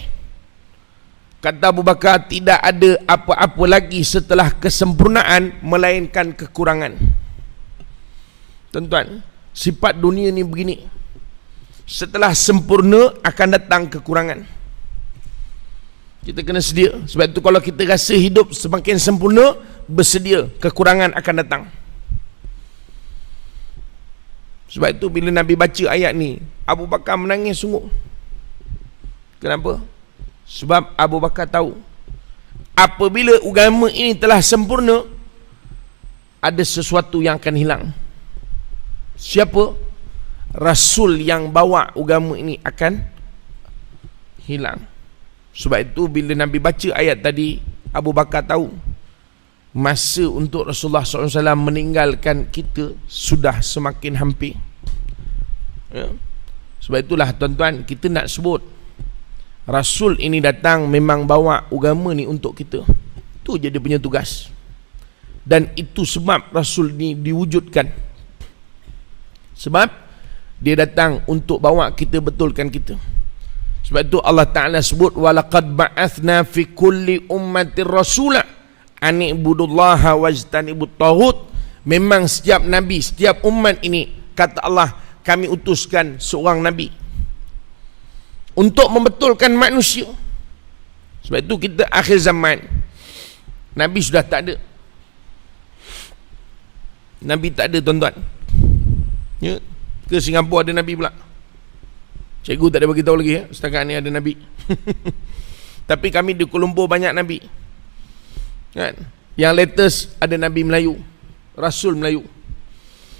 Kata Abu Bakar, tidak ada apa-apa lagi setelah kesempurnaan melainkan kekurangan. Tuan-tuan, sifat dunia ni begini. Setelah sempurna akan datang kekurangan. Kita kena sedia. Sebab itu kalau kita rasa hidup semakin sempurna, bersedia, kekurangan akan datang. Sebab itu bila Nabi baca ayat ni, Abu Bakar menangis sungguh. Kenapa? Sebab Abu Bakar tahu, apabila agama ini telah sempurna, ada sesuatu yang akan hilang. Siapa? Rasul yang bawa agama ini akan hilang. Sebab itu bila Nabi baca ayat tadi, Abu Bakar tahu masa untuk Rasulullah SAW meninggalkan kita sudah semakin hampir. Ya. Sebab itulah tuan-tuan, kita nak sebut Rasul ini datang memang bawa agama ni untuk kita. Itu je dia punya tugas. Dan itu sebab Rasul ni diwujudkan. Sebab dia datang untuk bawa kita betulkan kita. Sebab itu Allah Ta'ala sebut, walaqad ba'athna fi kulli ummatir rasula an ibudullaha wajtanibut taghut. Memang setiap nabi, setiap umat ini, kata Allah, kami utuskan seorang nabi untuk membetulkan manusia. Sebab itu kita akhir zaman, nabi sudah tak ada. Nabi tak ada, tuan-tuan. Ya, ke Singapura ada nabi pula. Cikgu tak ada bagi tahu lagi ya, setakat ni ada nabi. Tapi kami di Kuala Lumpur banyak nabi. Kan? Yang latest ada nabi Melayu, Rasul Melayu.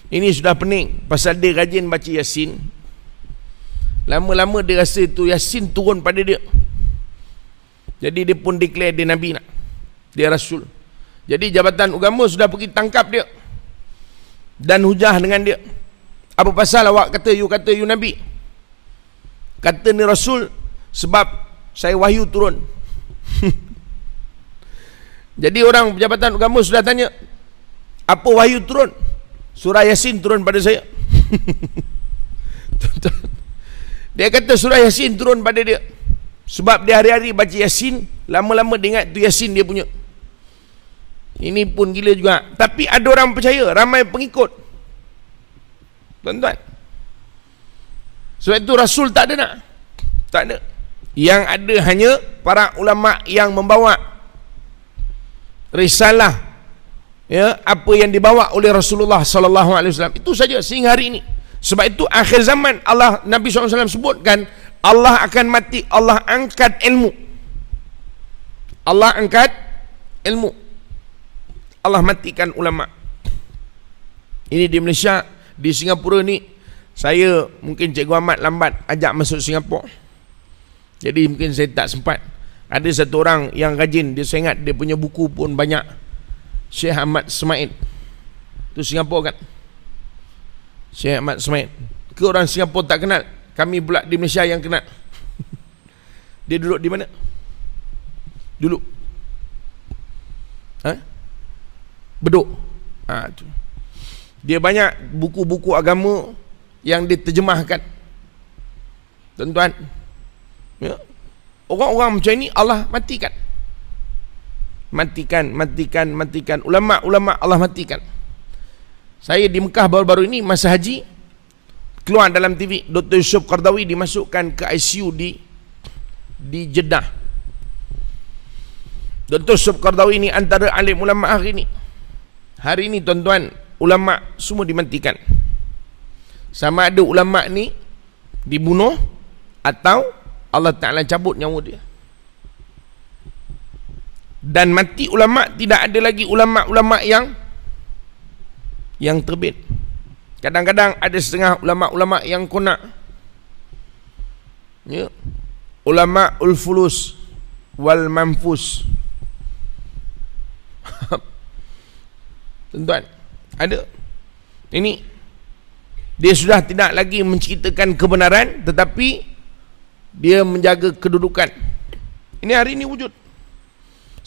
Ini sudah pening pasal dia rajin baca Yasin. Lama-lama dia rasa itu Yasin turun pada dia. Jadi dia pun declare dia nabi nak. Dia Rasul. Jadi jabatan agama sudah pergi tangkap dia dan hujah dengan dia. Apa pasal awak kata you nabi? Kata ni Rasul, sebab saya wahyu turun. Jadi orang jabatan agama sudah tanya, apa wahyu turun? Surah Yasin turun pada saya. Dia kata surah Yasin turun pada dia. Sebab dia hari-hari baca Yasin, lama-lama dia ingat tu Yasin dia punya. Ini pun gila juga. Tapi ada orang percaya, ramai pengikut. Tuan-tuan, sebab itu Rasul tak ada nak. Tak ada. Yang ada hanya para ulama yang membawa risalah, ya, apa yang dibawa oleh Rasulullah SAW. Itu saja sehingga hari ini. Sebab itu akhir zaman Allah, Nabi SAW sebutkan, Allah akan mati, Allah angkat ilmu. Allah angkat ilmu. Allah matikan ulama. Ini di Malaysia. Di Singapura ni, saya mungkin Cikgu Ahmad lambat ajak masuk Singapura. Jadi mungkin saya tak sempat. Ada satu orang yang rajin, saya ingat dia punya buku pun banyak. Syekh Ahmad Semaid. Itu Singapura kan? Syekh Ahmad Semaid. Ke orang Singapura tak kenal? Kami pula di Malaysia yang kenal. Dia duduk di mana? Dulu. Bedok. Tu. Dia banyak buku-buku agama yang diterjemahkan. Tuan-tuan, ya, orang-orang macam ini Allah matikan. Matikan. Ulama-ulama Allah matikan. Saya di Mekah baru-baru ini masa haji, keluar dalam TV, Dr. Yusuf Qardawi dimasukkan ke ICU di Jeddah. Dr. Yusuf Qaradawi ini antara alim ulama hari ini. Hari ini tuan-tuan, ulama semua dimatikan. Sama ada ulama ni dibunuh atau Allah Ta'ala cabut nyawa dia. Dan mati ulama, tidak ada lagi ulama-ulama yang terbit. Kadang-kadang ada setengah ulama-ulama yang konak. Ya. Ulama ul-fulus wal manfus. Tuan-tuan, ada. Ini dia sudah tidak lagi menceritakan kebenaran, tetapi dia menjaga kedudukan. Ini hari ini wujud.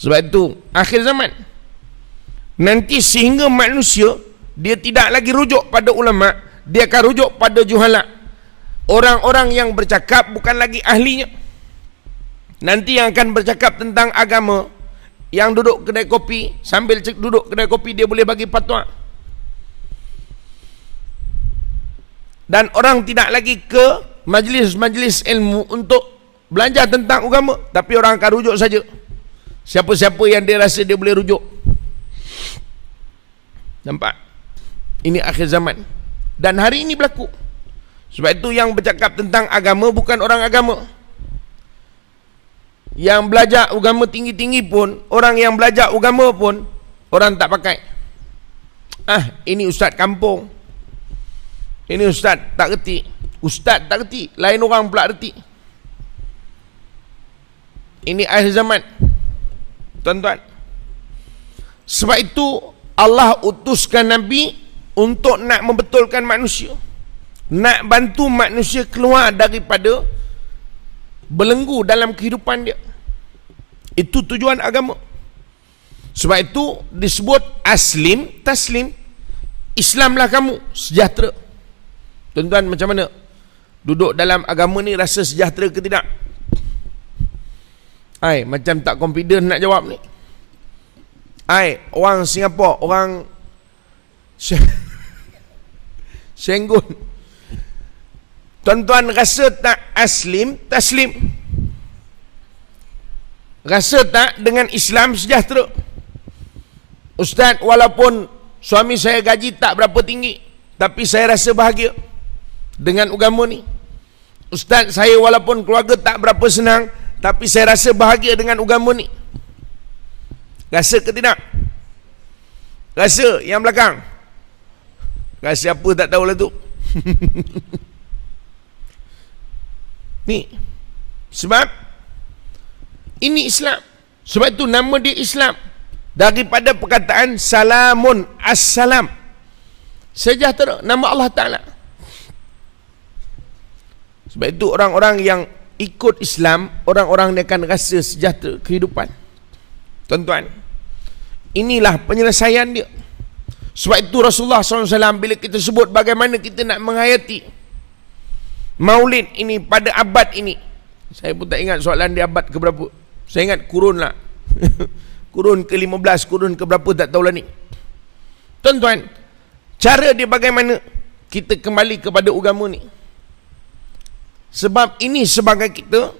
Sebab itu akhir zaman nanti sehingga manusia dia tidak lagi rujuk pada ulama, dia akan rujuk pada juhala. Orang-orang yang bercakap bukan lagi ahlinya. Nanti yang akan bercakap tentang agama, yang duduk kedai kopi, sambil duduk kedai kopi dia boleh bagi fatwa. Dan orang tidak lagi ke majlis-majlis ilmu untuk belajar tentang agama, tapi orang akan rujuk saja siapa-siapa yang dia rasa dia boleh rujuk. Nampak? Ini akhir zaman. Dan hari ini berlaku. Sebab itu yang bercakap tentang agama bukan orang agama. Yang belajar agama tinggi-tinggi pun, orang yang belajar agama pun, orang tak pakai. Ini ustaz kampung. Ini ustaz tak reti. Ustaz tak reti, lain orang pula reti. Ini akhir zaman, tuan-tuan. Sebab itu Allah utuskan Nabi untuk nak membetulkan manusia, nak bantu manusia keluar daripada belenggu dalam kehidupan dia. Itu tujuan agama. Sebab itu disebut aslim taslim. Islamlah kamu, sejahtera. Tuan-tuan, macam mana duduk dalam agama ni rasa sejahtera ke tidak? Macam tak confident nak jawab ni. Orang Singapura, orang Senggun, tuan-tuan rasa tak aslim taslim? Rasa tak dengan Islam sejahtera? Ustaz, walaupun suami saya gaji tak berapa tinggi, tapi saya rasa bahagia dengan agama ni. Ustaz, saya walaupun keluarga tak berapa senang, tapi saya rasa bahagia dengan agama ni. Rasa ke tidak? Rasa yang belakang? Rasa apa tak tahulah tu. Ni sebab ini Islam. Sebab itu nama dia Islam, daripada perkataan salamun, assalam, sejahtera, nama Allah Ta'ala. Sebab itu orang-orang yang ikut Islam, orang-orang yang akan rasa sejahtera kehidupan. Tuan-tuan, inilah penyelesaian dia. Sebab itu Rasulullah SAW bila kita sebut bagaimana kita nak menghayati Maulid ini pada abad ini. Saya pun tak ingat soalan di abad ke berapa. Saya ingat kurun lah. Kurun ke-15, kurun ke berapa tak tahulah ni. Tuan-tuan, cara dia bagaimana kita kembali kepada agama ni. Sebab ini sebagai kita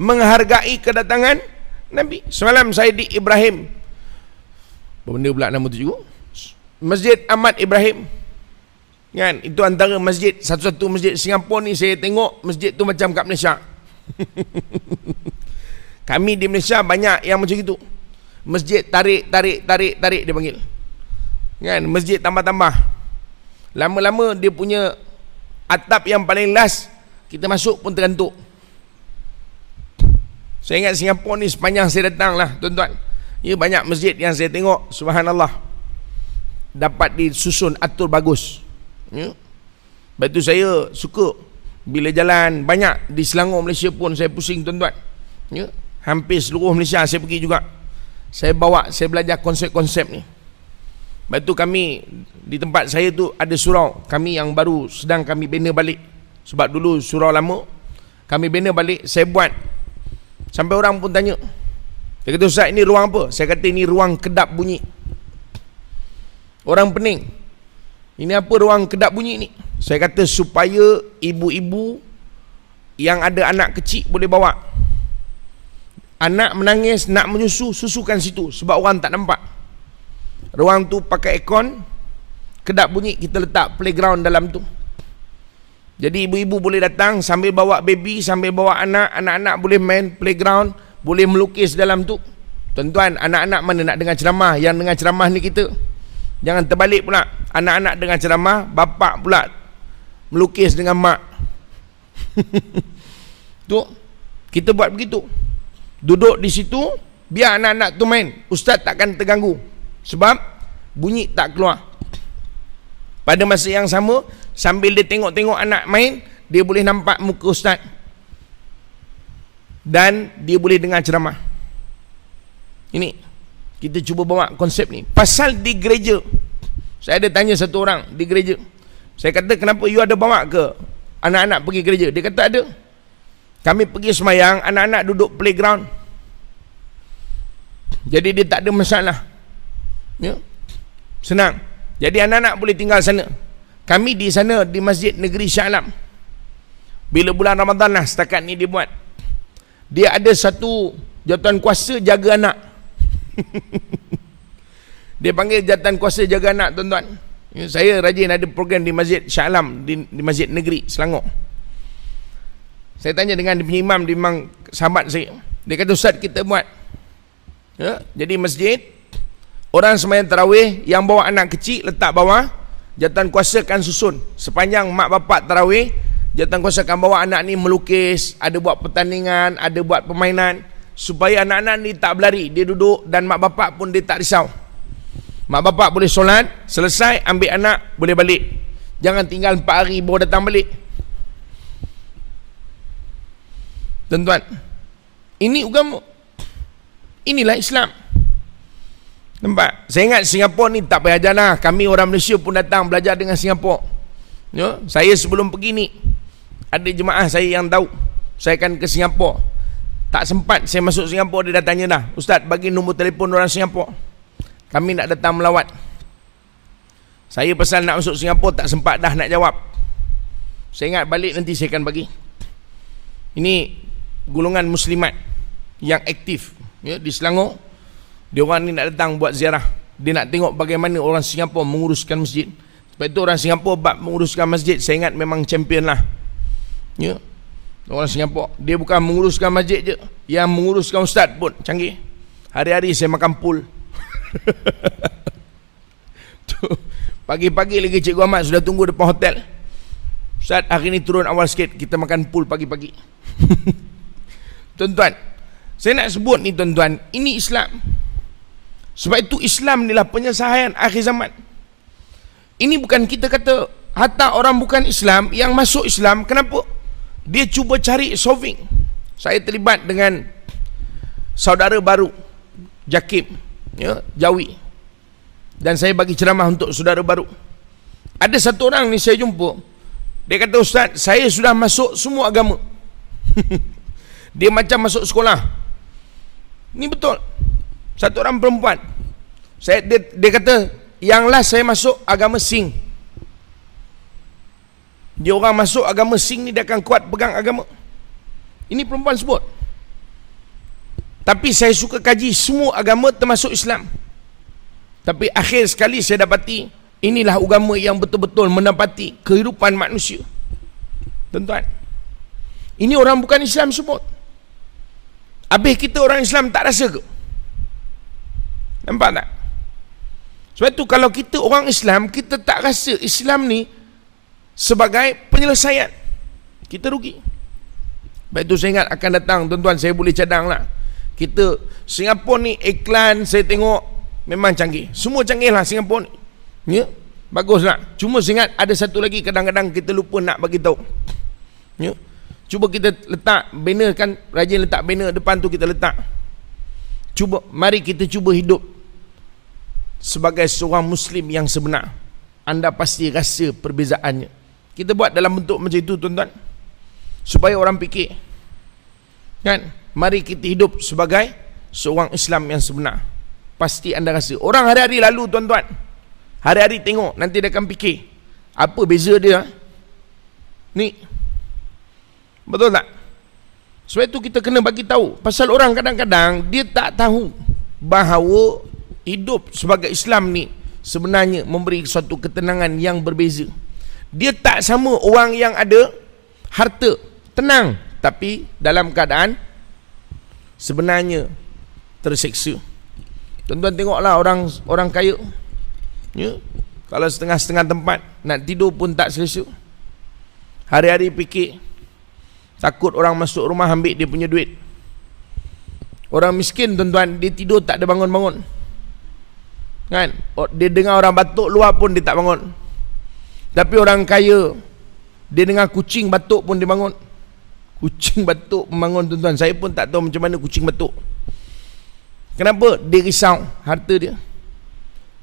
menghargai kedatangan Nabi. Semalam saya di Ibrahim, apa benda pula nama tu juga, Masjid Ahmad Ibrahim, kan? Itu antara masjid, satu-satu masjid Singapura ni saya tengok masjid tu macam kat Malaysia. Kami di Malaysia banyak yang macam itu. Masjid tarik dia panggil, kan? Masjid tambah-tambah. Lama-lama dia punya atap yang paling last, kita masuk pun tergantuk. Saya ingat Singapura ni sepanjang saya datang lah, tuan-tuan, ya, banyak masjid yang saya tengok, subhanallah, dapat disusun atur bagus, ya. Sebab itu saya suka bila jalan banyak di Selangor, Malaysia pun saya pusing, tuan-tuan, ya. Hampir seluruh Malaysia saya pergi juga. Saya belajar konsep-konsep ni. Sebab itu kami di tempat saya tu ada surau kami yang baru sedang kami bina balik. Sebab dulu surau lama kami bina balik, saya buat sampai orang pun tanya. Dia kata, Ustaz, ini ruang apa? Saya kata, ini ruang kedap bunyi. Orang pening, ini apa ruang kedap bunyi ni? Saya kata, supaya ibu-ibu yang ada anak kecil boleh bawa. Anak menangis, nak menyusu, susukan situ sebab orang tak nampak. Ruang tu pakai aircon, kedap bunyi, kita letak playground dalam tu. Jadi ibu-ibu boleh datang sambil bawa baby, sambil bawa anak, anak-anak boleh main playground, boleh melukis dalam tu. Tuan-tuan, anak-anak mana nak dengar ceramah? Yang dengar ceramah ni kita. Jangan terbalik pula. Anak-anak dengar ceramah, bapak pula melukis dengan mak. Tu, kita buat begitu. Duduk di situ, biar anak-anak tu main. Ustaz takkan terganggu. Sebab bunyi tak keluar. Pada masa yang sama, sambil dia tengok-tengok anak main, dia boleh nampak muka ustaz. Dan dia boleh dengar ceramah. Ini, kita cuba bawa konsep ni. Pasal di gereja, saya ada tanya satu orang di gereja. Saya kata, kenapa you ada bawa ke anak-anak pergi gereja? Dia kata ada. Kami pergi semayang, anak-anak duduk playground. Jadi dia tak ada masalah. Ya? Senang. Jadi anak-anak boleh tinggal sana. Kami di sana, di Masjid Negeri Shah Alam. Bila bulan Ramadan lah, setakat ni dia buat. Dia ada satu jawatan kuasa jaga anak. Dia panggil jawatan kuasa jaga anak, tuan-tuan. Ya, saya rajin ada program di Masjid Shah Alam, di Masjid Negeri Selangor. Saya tanya dengan imam, dia memang sahabat saya. Dia kata, Ustaz, kita buat. Ya, jadi masjid, orang sembahyang tarawih, yang bawa anak kecil letak bawah, jawatan kuasa akan susun. Sepanjang mak bapak tarawih, jawatan kuasa akan bawa anak ni melukis, ada buat pertandingan, ada buat permainan, supaya anak-anak ni tak berlari. Dia duduk dan mak bapak pun dia tak risau. Mak bapak boleh solat, selesai, ambil anak, boleh balik. Jangan tinggal 4 hari baru datang balik. Tuan-tuan, ini agama. Inilah Islam. Nampak? Saya ingat Singapura ni tak payah jalan. Kami orang Malaysia pun datang belajar dengan Singapura. Ya? Saya sebelum pergi ni, ada jemaah saya yang tahu saya akan ke Singapura. Tak sempat saya masuk Singapura, dia dah tanya dah, Ustaz, bagi nombor telefon orang Singapura, kami nak datang melawat. Saya pasal nak masuk Singapura tak sempat dah nak jawab. Saya ingat balik nanti saya akan bagi. Ini golongan muslimat yang aktif, ya, di Selangor. Dia orang ni nak datang buat ziarah. Dia nak tengok bagaimana orang Singapura menguruskan masjid. Sebab itu orang Singapura bab menguruskan masjid, saya ingat memang champion lah. Ya, orang Singapura, dia bukan menguruskan masjid je, yang menguruskan ustaz pun canggih. Hari-hari saya makan pool. Pagi-pagi lagi Cikgu Ahmad sudah tunggu depan hotel. Ustaz, hari ni turun awal sikit, kita makan pool pagi-pagi. Tuan-tuan, saya nak sebut ni tuan-tuan, ini Islam. Sebab itu Islam inilah penyelesaian akhir zaman. Ini bukan kita kata hatta orang bukan Islam yang masuk Islam, kenapa? Dia cuba cari solving. Saya terlibat dengan saudara baru Jakib, ya, Jawi. Dan saya bagi ceramah untuk saudara baru. Ada satu orang ni saya jumpa, dia kata, Ustaz, saya sudah masuk semua agama. Dia macam masuk sekolah. Ini betul. Satu orang perempuan, dia kata, yang last saya masuk agama Sing. Dia orang masuk agama Sing ni, dia akan kuat pegang agama. Ini perempuan sebut. Tapi saya suka kaji semua agama termasuk Islam. Tapi akhir sekali saya dapati, inilah agama yang betul-betul menepati kehidupan manusia. Tuan-tuan, ini orang bukan Islam sebut. Habis kita orang Islam tak rasa ke? Nampak tak? Sebab tu kalau kita orang Islam, kita tak rasa Islam ni sebagai penyelesaian, kita rugi. Sebab tu saya ingat akan datang, tuan-tuan, saya boleh cadang lah. Kita, Singapura ni iklan saya tengok memang canggih. Semua canggih lah Singapura ni. Ya, bagus lah. Cuma saya ingat ada satu lagi kadang-kadang kita lupa nak bagi tahu. Ya, cuba kita letak banner, kan rajin letak banner depan tu, kita letak. Cuba, mari kita cuba hidup sebagai seorang Muslim yang sebenar. Anda pasti rasa perbezaannya. Kita buat dalam bentuk macam itu, tuan-tuan, supaya orang fikir, kan, mari kita hidup sebagai seorang Islam yang sebenar. Pasti anda rasa. Orang hari-hari lalu, tuan-tuan, hari-hari tengok, nanti dia akan fikir, apa beza dia ni? Betul tak? Sebab itu kita kena bagi tahu. Pasal orang kadang-kadang dia tak tahu bahawa hidup sebagai Islam ni sebenarnya memberi suatu ketenangan yang berbeza. Dia tak sama orang yang ada harta, tenang, tapi dalam keadaan sebenarnya terseksa. Tuan-tuan tengoklah orang kaya, ya, kalau setengah-setengah tempat nak tidur pun tak selesa. Hari-hari fikir, takut orang masuk rumah ambil dia punya duit. Orang miskin, tuan-tuan, dia tidur tak ada bangun-bangun, kan? Dia dengar orang batuk luar pun dia tak bangun. Tapi orang kaya, dia dengar kucing batuk pun dia bangun. Kucing batuk membangun, tuan-tuan. Saya pun tak tahu macam mana kucing batuk. Kenapa? Dia risau harta dia.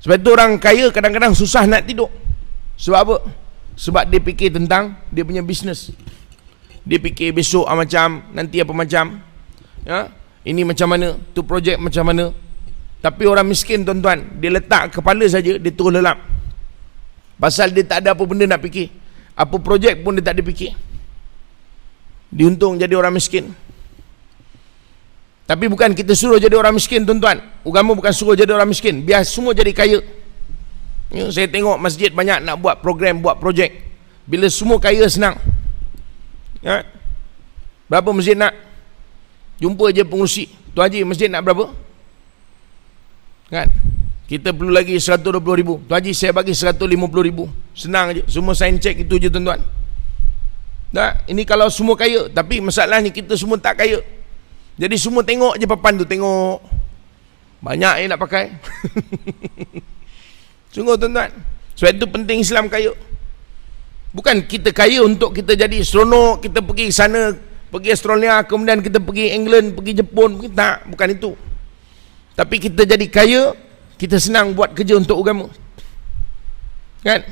Sebab itu orang kaya kadang-kadang susah nak tidur. Sebab apa? Sebab dia fikir tentang dia punya bisnes. Dia fikir besok macam, nanti apa macam, ya? Ini macam mana, tu projek macam mana. Tapi orang miskin, tuan-tuan, dia letak kepala saja, dia terus lelap. Pasal dia tak ada apa benda nak fikir. Apa projek pun dia tak ada fikir. Diuntung jadi orang miskin. Tapi bukan kita suruh jadi orang miskin, tuan-tuan. Agama bukan suruh jadi orang miskin, biar semua jadi kaya. Ya, saya tengok masjid banyak nak buat program, buat projek. Bila semua kaya senang, ya. Berapa masjid nak? Jumpa je pengurusi, Tuan Haji, masjid nak berapa? Kan? Kita perlu lagi 120,000. Tuan Haji, saya bagi 150,000. Senang je, semua sign check, itu je, tuan-tuan. Tak? Ini kalau semua kaya. Tapi masalahnya kita semua tak kaya. Jadi semua tengok je papan tu, tengok banyak yang nak pakai. Sungguh, tuan-tuan. Sebab itu penting Islam kaya. Bukan kita kaya untuk kita jadi seronok, kita pergi ke sana, pergi Australia, kemudian kita pergi England, pergi Jepun. Tak, bukan itu. Tapi kita jadi kaya, kita senang buat kerja untuk agama, kan?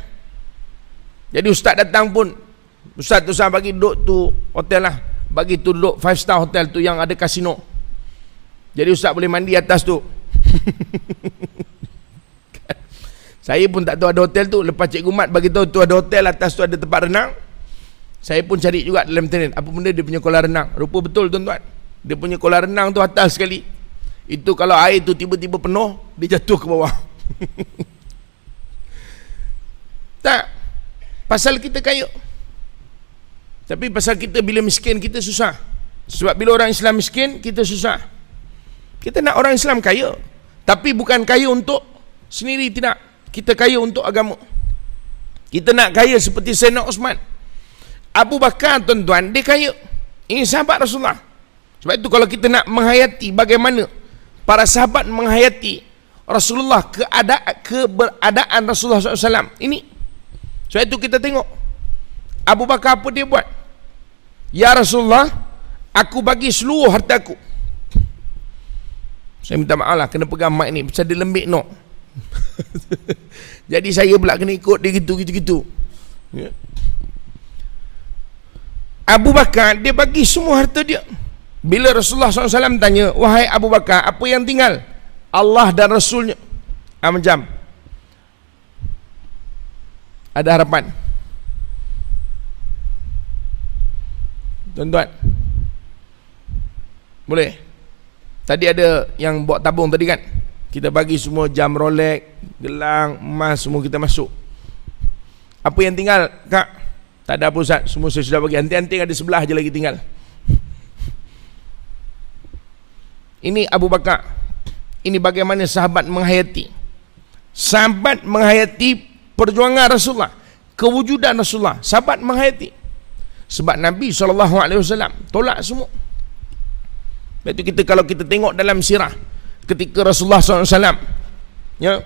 Jadi ustaz datang pun, ustaz bagi duduk tu hotel lah, bagi tu duduk 5 star hotel tu yang ada kasino. Jadi ustaz boleh mandi atas tu. Saya pun tak tahu ada hotel tu. Lepas Cikgu Mat bagi tahu tu ada hotel, atas tu ada tempat renang. Saya pun cari juga dalam internet, apa benda dia punya kolam renang. Rupa betul, tuan-tuan. Dia punya kolam renang tu atas sekali. Itu kalau air tu tiba-tiba penuh, dia jatuh ke bawah. Tak. Pasal kita kaya. Tapi pasal kita bila miskin, kita susah. Sebab bila orang Islam miskin, kita susah. Kita nak orang Islam kaya, tapi bukan kaya untuk sendiri, tidak. Kita kaya untuk agama. Kita nak kaya seperti Sayyidina Osman. Abu Bakar, tuan-tuan, dia kaya. Ini sahabat Rasulullah. Sebab itu kalau kita nak menghayati bagaimana para sahabat menghayati Rasulullah, keberadaan Rasulullah SAW, ini. Sebab itu kita tengok Abu Bakar apa dia buat. Ya Rasulullah, aku bagi seluruh harta aku. Saya minta maaf lah, kena pegang mic ni, pasal dia lembik no. Jadi saya pula kena ikut dia gitu. Ya. Abu Bakar, dia bagi semua harta dia. Bila Rasulullah SAW tanya, wahai Abu Bakar, apa yang tinggal? Allah dan Rasulnya. Macam ada harapan, tuan-tuan. Boleh? Tadi ada yang bawa tabung tadi kan? Kita bagi semua jam Rolex, gelang, emas, semua kita masuk. Apa yang tinggal, Kak? Tak ada apa, Ustaz, semua saya sudah bagi. Anting-anting ada sebelah je lagi tinggal. Ini Abu Bakar. Ini bagaimana sahabat menghayati. Sahabat menghayati perjuangan Rasulullah, kewujudan Rasulullah. Sahabat menghayati. Sebab Nabi SAW tolak semua. Lepas itu kalau kita tengok dalam sirah, ketika Rasulullah SAW, ya,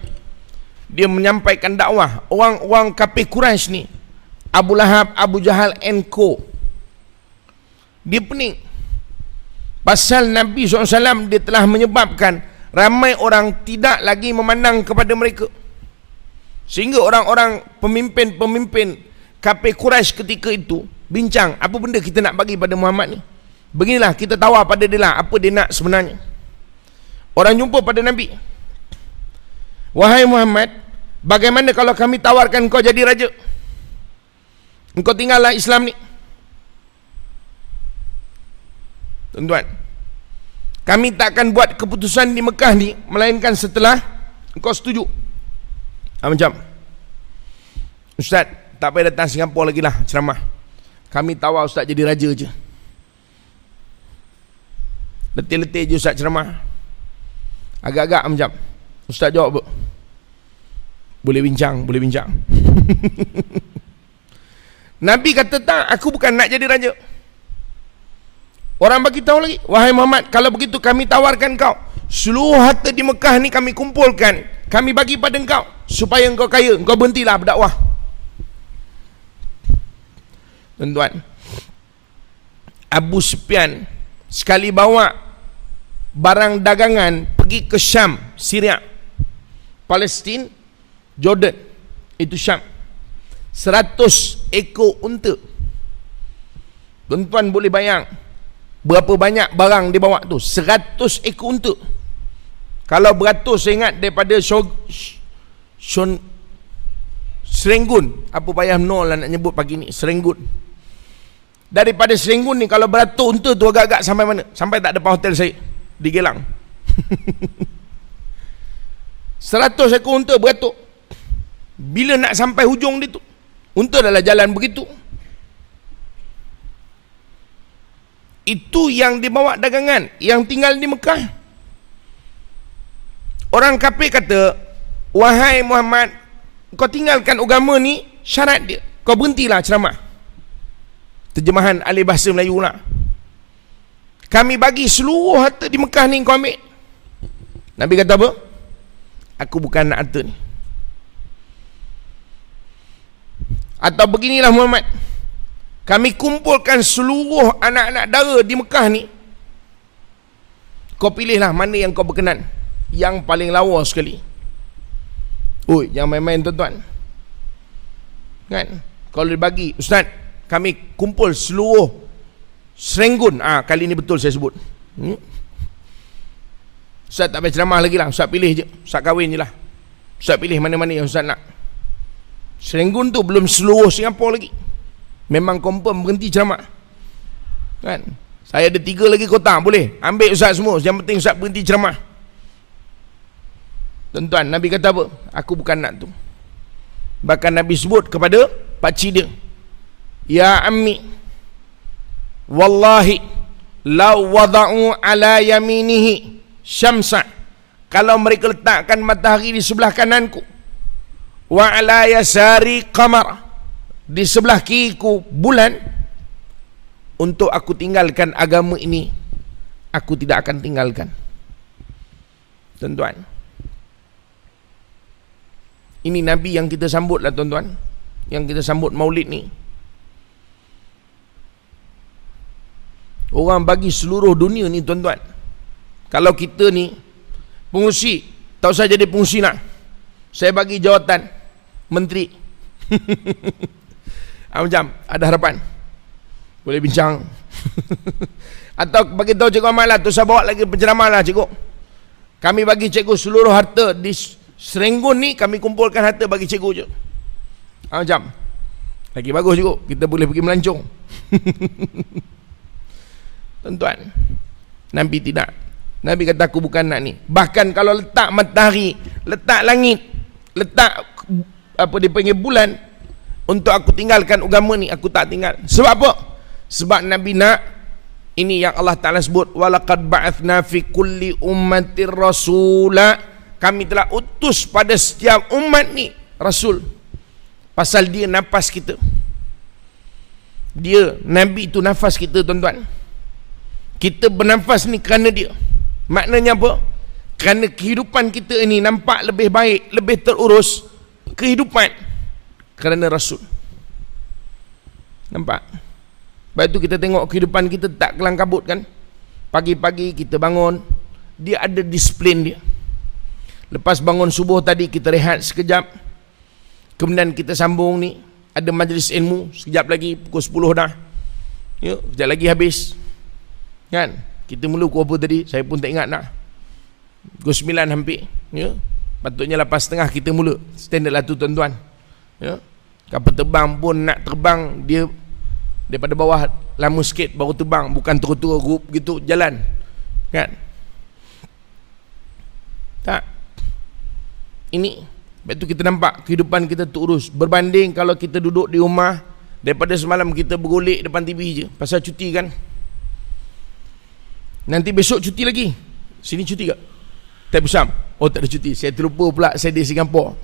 dia menyampaikan dakwah, orang-orang kafir Quraisy ni, Abu Lahab, Abu Jahal and Co, dia pening. Pasal Nabi SAW, dia telah menyebabkan ramai orang tidak lagi memandang kepada mereka. Sehingga orang-orang pemimpin-pemimpin kafir Quraisy ketika itu bincang, apa benda kita nak bagi pada Muhammad ni? Beginilah, kita tawar pada dia lah, apa dia nak sebenarnya. Orang jumpa pada Nabi, wahai Muhammad, bagaimana kalau kami tawarkan kau jadi raja? Engkau tinggallah Islam ni. Tuan-tuan, kami tak akan buat keputusan di Mekah ni melainkan setelah engkau setuju. Macam Ustaz, tak payah datang Singapura lagi lah ceramah. Kami tawar Ustaz jadi raja je. Letih-letih je Ustaz ceramah. Agak-agak macam Ustaz jawab, boleh bincang, boleh bincang. Nabi kata tak, aku bukan nak jadi raja. Orang bagi tahu lagi, wahai Muhammad, kalau begitu kami tawarkan kau seluruh harta di Mekah ni kami kumpulkan, kami bagi pada engkau supaya engkau kaya, engkau berhentilah berdakwah. Tuan-tuan, Abu Sufyan sekali bawa barang dagangan pergi ke Syam, Syria, Palestin, Jordan, itu Syam. 100 ekor unta. Tuan-tuan boleh bayang berapa banyak barang dia bawa tu. 100 ekor unta. Kalau beratus, saya ingat daripada Serenggun, apa payah nol lah nak nyebut pagi ni, Serenggun. Daripada Serenggun ni, kalau beratus unta tu agak-agak sampai mana? Sampai tak depan hotel saya di Gelang. 100 ekor unta beratus. Bila nak sampai hujung dia tu, unta dalam jalan begitu. Itu yang dibawa dagangan, yang tinggal di Mekah. Orang kafir kata, wahai Muhammad, kau tinggalkan agama ni, syarat dia, kau berhentilah ceramah. Terjemahan alih bahasa Melayu lah. Kami bagi seluruh harta di Mekah ni kau ambil. Nabi kata apa? Aku bukan nak harta ni. Atau beginilah Muhammad, kami kumpulkan seluruh anak-anak dara di Mekah ni, kau pilihlah mana yang kau berkenan, yang paling lawa sekali. Oi, jangan main-main tuan-tuan. Kan? Kalau dibagi, Ustaz, kami kumpul seluruh Serenggun. Kali ni betul saya sebut. Ustaz tak payah ceramah lagi lah. Ustaz pilih je. Ustaz kahwin je lah. Ustaz pilih mana-mana yang Ustaz nak. Serenggun tu belum seluruh Singapura lagi. Memang confirm berhenti ceramah. Kan? Saya ada 3 lagi kota. Boleh ambil Ustaz semua. Yang penting Ustaz berhenti ceramah. Tuan-tuan, Nabi kata apa? Aku bukan nak tu. Bahkan Nabi sebut kepada pakcik dia, ya ammi, wallahi law wada'u ala yaminihi syamsa, kalau mereka letakkan matahari di sebelah kananku, wa ala yasari qamar, di sebelah kiriku bulan, untuk aku tinggalkan agama ini, aku tidak akan tinggalkan. Tuan-tuan, ini Nabi yang kita sambut lah tuan-tuan, yang kita sambut maulid ni. Orang bagi seluruh dunia ni tuan-tuan. Kalau kita ni pengurusi, tak usah jadi pengurusi nak, saya bagi jawatan menteri. Macam ada harapan, boleh bincang. Atau bagi tahu Cikgu Ahmad lah, tu saya bawa lagi penceramah lah cikgu. Kami bagi cikgu seluruh harta di Serenggun ni, kami kumpulkan harta bagi cikgu je. Macam lagi bagus cikgu, kita boleh pergi melancong. Tuan-tuan, Nabi tidak. Nabi kata aku bukan nak ni. Bahkan kalau letak matahari, letak langit, letak apa dipanggil bulan, untuk aku tinggalkan agama ni, aku tak tinggal. Sebab apa? Sebab Nabi nak, ini yang Allah Ta'ala sebut, walaqad ba'athna fi kulli ummatir rasula, kami telah utus pada setiap umat ni rasul. Pasal dia nafas kita. Dia, Nabi itu nafas kita tuan-tuan. Kita bernafas ni kerana dia. Maknanya apa? Kerana kehidupan kita ini nampak lebih baik, lebih terurus, kehidupan kerana Rasul. Nampak? Sebab itu kita tengok kehidupan kita tak kelang kabut kan. Pagi-pagi kita bangun, dia ada disiplin dia. Lepas bangun subuh tadi kita rehat sekejap, kemudian kita sambung ni, ada majlis ilmu, sekejap lagi pukul 10 dah. Ya, sekejap lagi habis. Kan? Kita mula pukul apa tadi? Saya pun tak ingat dah. Pukul 9 hampir. Ya. Patutnya 8.30 kita mula. Standard lah tu tuan-tuan. Ya. Kapal terbang pun nak terbang, dia Daripada bawah lama sikit baru terbang, bukan terus-terus grup gitu jalan. Kan? Tak. Ini sebab tu kita nampak kehidupan kita terurus. Berbanding kalau kita duduk di rumah, daripada semalam kita bergolek depan TV je pasal cuti kan. Nanti besok cuti lagi. Sini cuti tak? Tak bersam. Oh, tak ada cuti. Saya terlupa pula saya di Singapura.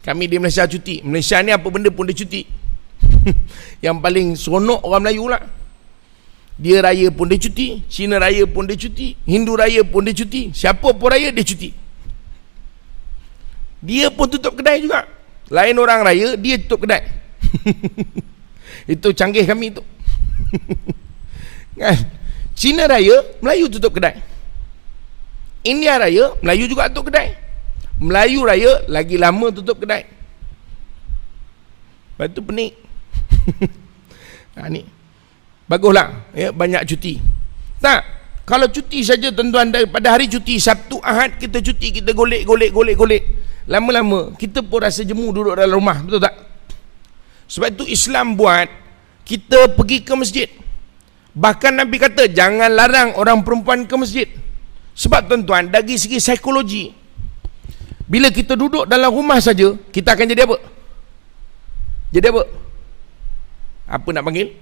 Kami di Malaysia cuti. Malaysia ni apa benda pun dia cuti. Yang paling seronok orang Melayu lah. Dia raya pun dia cuti, Cina raya pun dia cuti, Hindu raya pun dia cuti, siapa pun raya dia cuti. Dia pun tutup kedai juga. Lain orang raya, dia tutup kedai. Itu canggih kami tu. Kan? Cina raya, Melayu tutup kedai. India raya, Melayu juga tutup kedai. Melayu raya, lagi lama tutup kedai. Lepas tu pening. Ni baguslah ya, banyak cuti. Tak, kalau cuti saja tuan-tuan, daripada hari cuti Sabtu Ahad kita cuti, kita golek. Lama-lama kita pun rasa jemu duduk dalam rumah, betul tak? Sebab itu Islam buat kita pergi ke masjid. Bahkan Nabi kata jangan larang orang perempuan ke masjid. Sebab tuan-tuan, dari segi psikologi, bila kita duduk dalam rumah saja, kita akan jadi apa? Jadi apa? Apa nak panggil?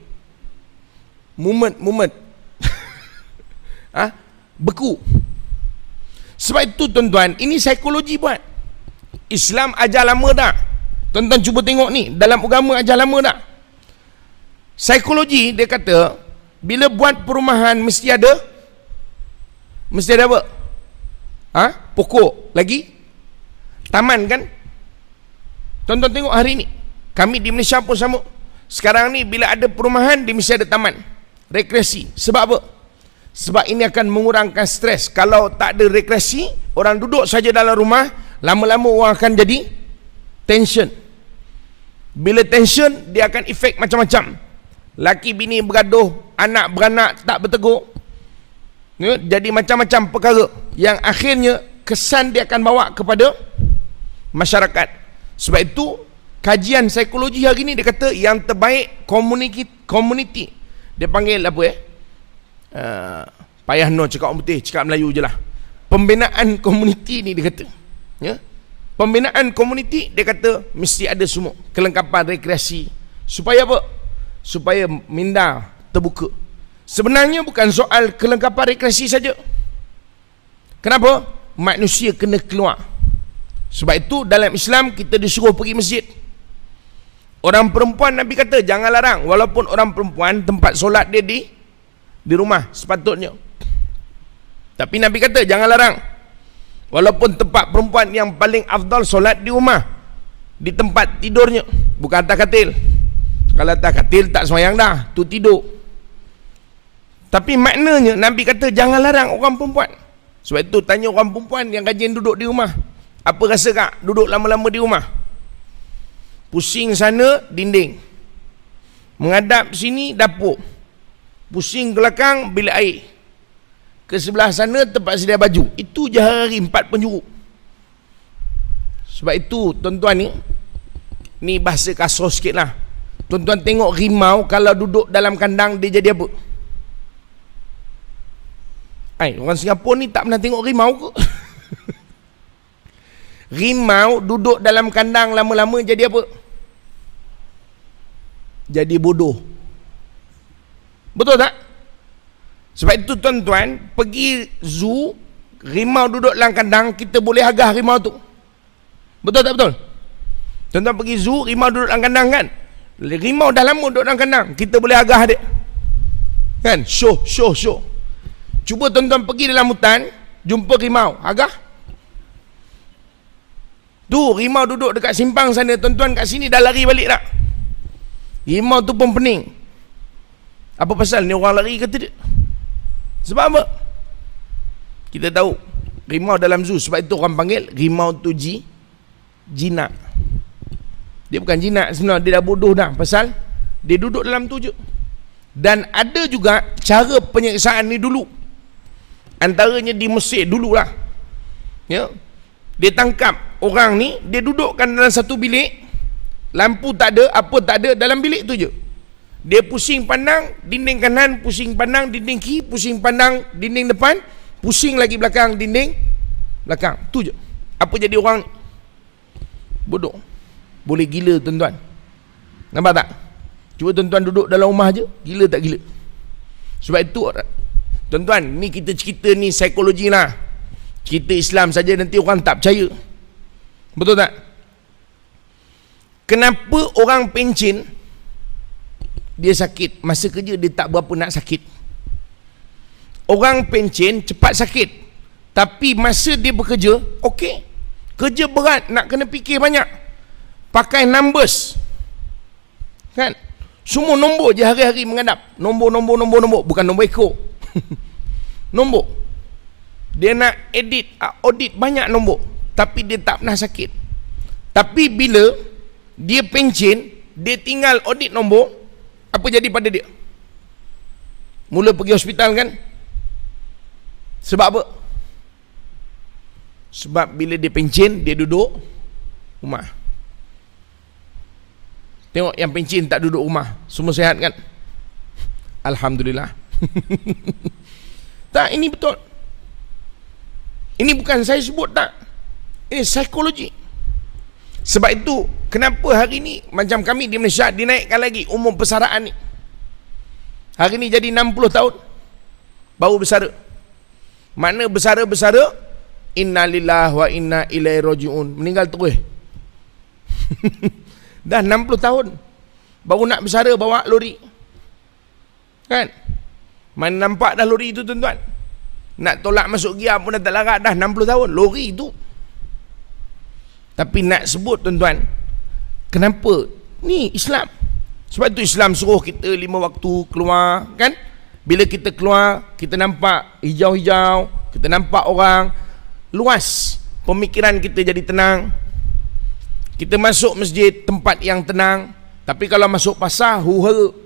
Mumet. Beku. Sebab itu tuan-tuan, ini psikologi buat. Islam ajar lama dah. Tuan-tuan cuba tengok ni, dalam agama ajar lama dah. Psikologi dia kata, bila buat perumahan mesti ada apa? Pokok. Lagi taman kan? Tuan-tuan tengok hari ni, kami di Malaysia pun sama. Sekarang ni bila ada perumahan, dia mesti ada taman rekreasi. Sebab apa? Sebab ini akan mengurangkan stres. Kalau tak ada rekreasi, orang duduk saja dalam rumah, lama-lama orang akan jadi tension. Bila tension, dia akan efek macam-macam. Laki bini bergaduh, anak beranak tak bertegur, ya, jadi macam-macam perkara yang akhirnya kesan dia akan bawa kepada masyarakat. Sebab itu kajian psikologi hari ni dia kata yang terbaik community. Dia panggil apa payah no cakap orang putih, cakap Melayu je lah. Pembinaan komuniti ni dia kata, ya? Pembinaan komuniti dia kata mesti ada semua kelengkapan rekreasi. Supaya apa? Supaya minda terbuka. Sebenarnya bukan soal kelengkapan rekreasi saja. Kenapa? Manusia kena keluar. Sebab itu dalam Islam kita disuruh pergi masjid. Orang perempuan Nabi kata jangan larang, walaupun orang perempuan tempat solat dia di rumah sepatutnya. Tapi Nabi kata jangan larang, walaupun tempat perempuan yang paling afdal solat di rumah, di tempat tidurnya, bukan atas katil. Kalau atas katil tak semayang dah, tu tidur. Tapi maknanya Nabi kata jangan larang orang perempuan. Sebab itu tanya orang perempuan yang rajin duduk di rumah, apa rasa kak duduk lama-lama di rumah? Pusing sana dinding, menghadap sini dapur, pusing ke belakang bilik air, ke sebelah sana tempat sedia baju. Itu je hari 4 penjuru. Sebab itu tuan-tuan ni bahasa kasar sikit lah. Tuan-tuan tengok rimau kalau duduk dalam kandang dia jadi apa? Orang Singapura ni tak pernah tengok rimau ke? Rimau duduk dalam kandang lama-lama jadi apa? Jadi bodoh. Betul tak? Sebab itu tuan-tuan, pergi zoo, rimau duduk dalam kandang, kita boleh agah rimau tu. Betul tak betul? Tuan-tuan pergi zoo, rimau duduk dalam kandang kan? Rimau dah lama duduk dalam kandang, kita boleh agah dia. Kan? Show. Cuba tuan-tuan pergi dalam hutan, jumpa rimau, agah. Tu rimau duduk dekat simpang sana, tuan-tuan kat sini dah lari balik tak? Rimau tu pun pening. Apa pasal ni orang lari kata dia? Sebab apa? Kita tahu rimau dalam zoo, sebab itu orang panggil rimau tu jinak. Dia bukan jinak sebenarnya, dia dah bodoh dah, pasal dia duduk dalam tu je. Dan ada juga cara penyiksaan ni dulu. Antaranya di Mesir dululah. Ya. Dia tangkap orang ni, dia dudukkan dalam satu bilik, lampu tak ada, apa tak ada, dalam bilik tu je. Dia pusing pandang dinding kanan, pusing pandang dinding kiri, pusing pandang dinding depan, pusing lagi belakang dinding belakang. Tu je. Apa jadi orang bodoh. Boleh gila tuan-tuan. Nampak tak? Cuba tuan-tuan duduk dalam rumah je, gila tak gila? Sebab itu tuan-tuan, ni kita cerita ni psikologi lah. Cerita Islam saja nanti orang tak percaya. Betul tak? Kenapa orang pencen dia sakit? Masa kerja dia tak berapa nak sakit. Orang pencen cepat sakit, tapi masa dia bekerja okey. Kerja berat, nak kena fikir banyak, pakai numbers kan, semua nombor je hari-hari menghadap. Nombor, bukan nombor ekor. Nombor. Dia nak audit banyak nombor, tapi dia tak pernah sakit. Tapi bila dia pencen, dia tinggal audit nombor, apa jadi pada dia? Mula pergi hospital kan? Sebab apa? Sebab bila dia pencen, dia duduk rumah. Tengok yang pencen tak duduk rumah, semua sihat kan? Alhamdulillah. Tak, ini betul. Ini bukan saya sebut tak. Ini psikologi. Sebab itu, kenapa hari ni macam kami di Malaysia dinaikkan lagi umur persaraan ni. Hari ni jadi 60 tahun baru bersara. Makna bersara-bersara, inna lillahi wa inna ilaihi raji'un. Meninggal terus. Dah 60 tahun baru nak bersara bawa lori. Kan? Mana nampak dah lori itu tuan-tuan? Nak tolak masuk gear pun dah tak larat, dah 60 tahun lori itu. Tapi nak sebut tuan-tuan, kenapa? Ni Islam. Sebab tu Islam suruh kita 5 waktu keluar kan? Bila kita keluar, kita nampak hijau-hijau, kita nampak orang, luas, pemikiran kita jadi tenang. Kita masuk masjid, tempat yang tenang. Tapi kalau masuk pasar, huru-hara.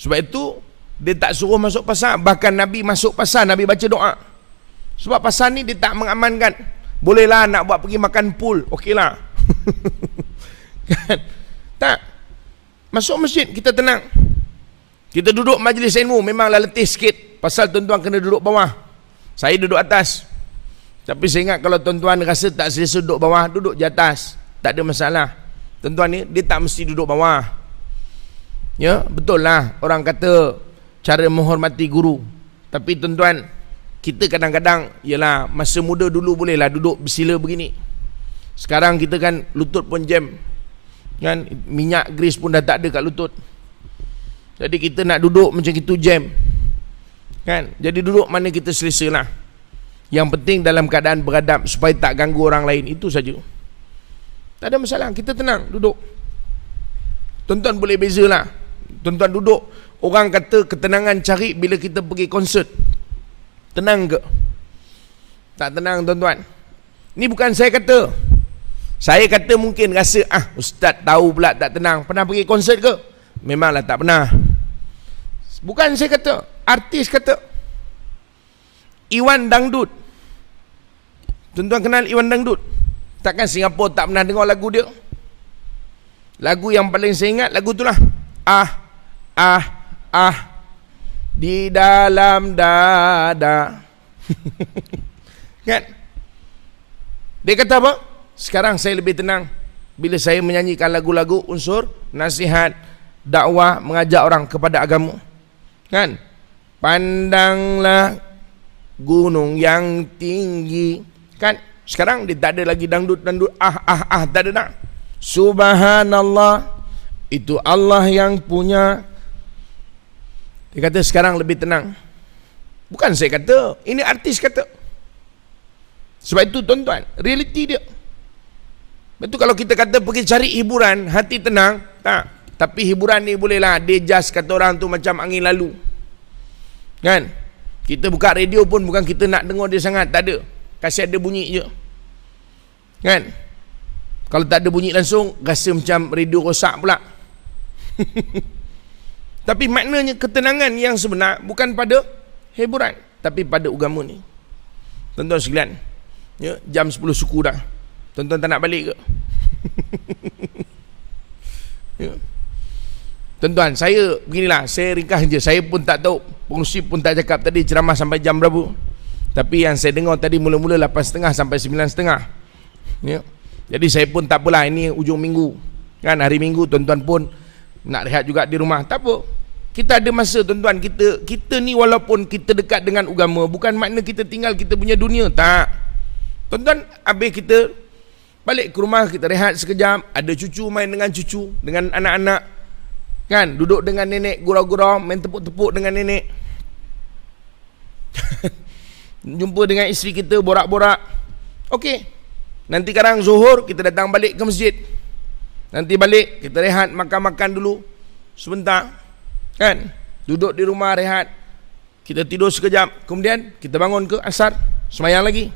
Sebab itu dia tak suruh masuk pasar. Bahkan Nabi masuk pasar, Nabi baca doa. Sebab pasar ni dia tak mengamankan. Bolehlah nak buat pergi makan pool, okeylah. Kan? Tak. Masuk masjid kita tenang. Kita duduk majlis ilmu memanglah letih sikit, pasal tuan-tuan kena duduk bawah. Saya duduk atas. Tapi saya ingat kalau tuan-tuan rasa tak selesa duduk bawah, duduk di atas, tak ada masalah. Tuan-tuan ni dia tak mesti duduk bawah. Ya, betul lah orang kata cara menghormati guru. Tapi tuan-tuan, kita kadang-kadang, yalah, masa muda dulu bolehlah duduk bersila begini. Sekarang kita kan lutut pun jam. Kan, minyak grease pun dah tak ada kat lutut. Jadi kita nak duduk macam itu jam. Kan? Jadi duduk mana kita selesa lah. Yang penting dalam keadaan beradab supaya tak ganggu orang lain, itu saja. Tak ada masalah, kita tenang duduk. Tuan-tuan boleh bezalah. Tuan-tuan duduk, orang kata ketenangan cari bila kita pergi konsert. Tenang ke? Tak tenang tuan-tuan. Ni bukan saya kata. Saya kata mungkin rasa ustaz tahu pula tak tenang. Pernah pergi konsert ke? Memanglah tak pernah. Bukan saya kata, artis kata. Iwan Dangdut. Tuan-tuan kenal Iwan Dangdut? Takkan Singapura tak pernah dengar lagu dia? Lagu yang paling saya ingat lagu tu lah. Di dalam dada. Kan? Dia kata apa? Sekarang saya lebih tenang bila saya menyanyikan lagu-lagu unsur nasihat, dakwah, mengajak orang kepada agama. Kan? Pandanglah gunung yang tinggi. Kan? Sekarang dia tak ada lagi dangdut-dangdut tak ada dah. Subhanallah, itu Allah yang punya. Dia kata sekarang lebih tenang. Bukan saya kata, ini artis kata. Sebab itu tuan-tuan, realiti dia. Betul, kalau kita kata pergi cari hiburan, hati tenang, tak. Tapi hiburan ni bolehlah, dia just kata orang tu macam angin lalu. Kan? Kita buka radio pun bukan kita nak dengar dia sangat, tak ada. Kasih ada bunyi je. Kan? Kalau tak ada bunyi langsung, rasa macam radio rosak pula. Tapi maknanya ketenangan yang sebenar bukan pada hiburan, tapi pada agama ni. Tuan-tuan sekalian, ya, jam 10 suku dah. Tuan-tuan tak nak balik ke? Ya. Tuan-tuan, saya beginilah, saya ringkas je. Saya pun tak tahu, pengurusi pun tak cakap tadi ceramah sampai jam berapa. Tapi yang saya dengar tadi mula-mula 8.30 sampai 9.30. Ya. Jadi saya pun tak apalah, ini ujung minggu. Kan hari Minggu tuan-tuan pun nak rehat juga di rumah. Tak apa. Kita ada masa tuan-tuan. Kita ni walaupun kita dekat dengan agama, bukan makna kita tinggal kita punya dunia. Tak. Tuan-tuan, habis kita balik ke rumah, kita rehat sekejap. Ada cucu, main dengan cucu, dengan anak-anak. Kan, duduk dengan nenek, gurau-gurau, main tepuk-tepuk dengan nenek. Jumpa dengan isteri kita, borak-borak. Okey. Nanti kadang Zuhur, kita datang balik ke masjid. Nanti balik, kita rehat, makan-makan dulu sebentar. Kan, duduk di rumah rehat. Kita tidur sekejap. Kemudian, kita bangun ke asar, semayang lagi.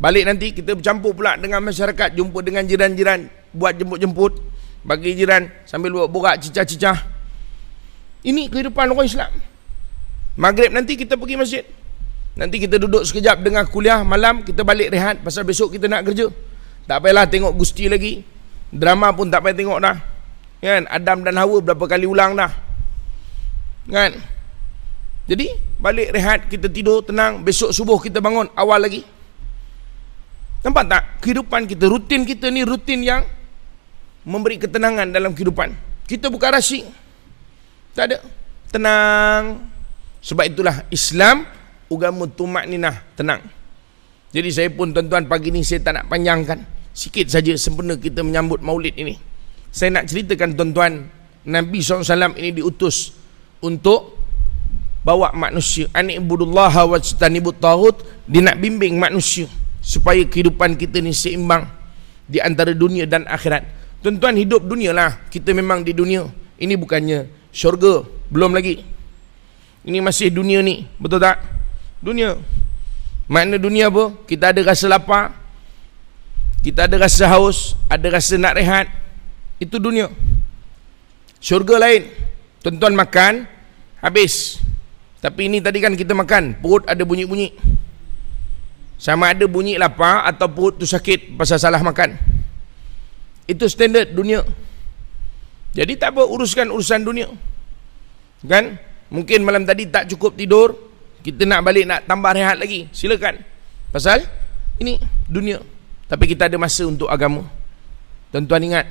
Balik nanti kita bercampur pula dengan masyarakat, jumpa dengan jiran-jiran, buat jemput-jemput, bagi jiran sambil buat borak cicah-cicah. Ini kehidupan orang Islam. Maghrib nanti kita pergi masjid. Nanti kita duduk sekejap dengar kuliah, malam kita balik rehat pasal besok kita nak kerja. Tak payahlah tengok Gusti lagi. Drama pun tak payah tengok dah. Kan, Adam dan Hawa berapa kali ulang dah. Kan? Jadi balik rehat, kita tidur tenang, besok subuh kita bangun awal lagi. Nampak tak? Kehidupan kita, rutin kita ni rutin yang memberi ketenangan dalam kehidupan. Kita bukan rasyik. Tak ada. Tenang. Sebab itulah Islam, agama tumakninah, tenang. Jadi saya pun tuan-tuan pagi ni saya tak nak panjangkan. Sikit saja sempena kita menyambut maulid ini. Saya nak ceritakan tuan-tuan, Nabi SAW ini diutus untuk bawa manusia. Ani'budullaha wajtanibut taghut. Dia nak bimbing manusia supaya kehidupan kita ni seimbang di antara dunia dan akhirat. Tuan-tuan, hidup dunia lah. Kita memang di dunia. Ini bukannya syurga. Belum lagi. Ini masih dunia ni. Betul tak? Dunia. Makna dunia apa? Kita ada rasa lapar. Kita ada rasa haus. Ada rasa nak rehat. Itu dunia. Syurga lain. Tuan-tuan makan, habis. Tapi ini tadi kan kita makan, perut ada bunyi-bunyi. Sama ada bunyi lapar atau perut tu sakit pasal salah makan. Itu standard dunia. Jadi tak apa, uruskan urusan dunia. Kan? Mungkin malam tadi tak cukup tidur, kita nak balik nak tambah rehat lagi. Silakan. Pasal ini dunia. Tapi kita ada masa untuk agama. Tuan-tuan ingat,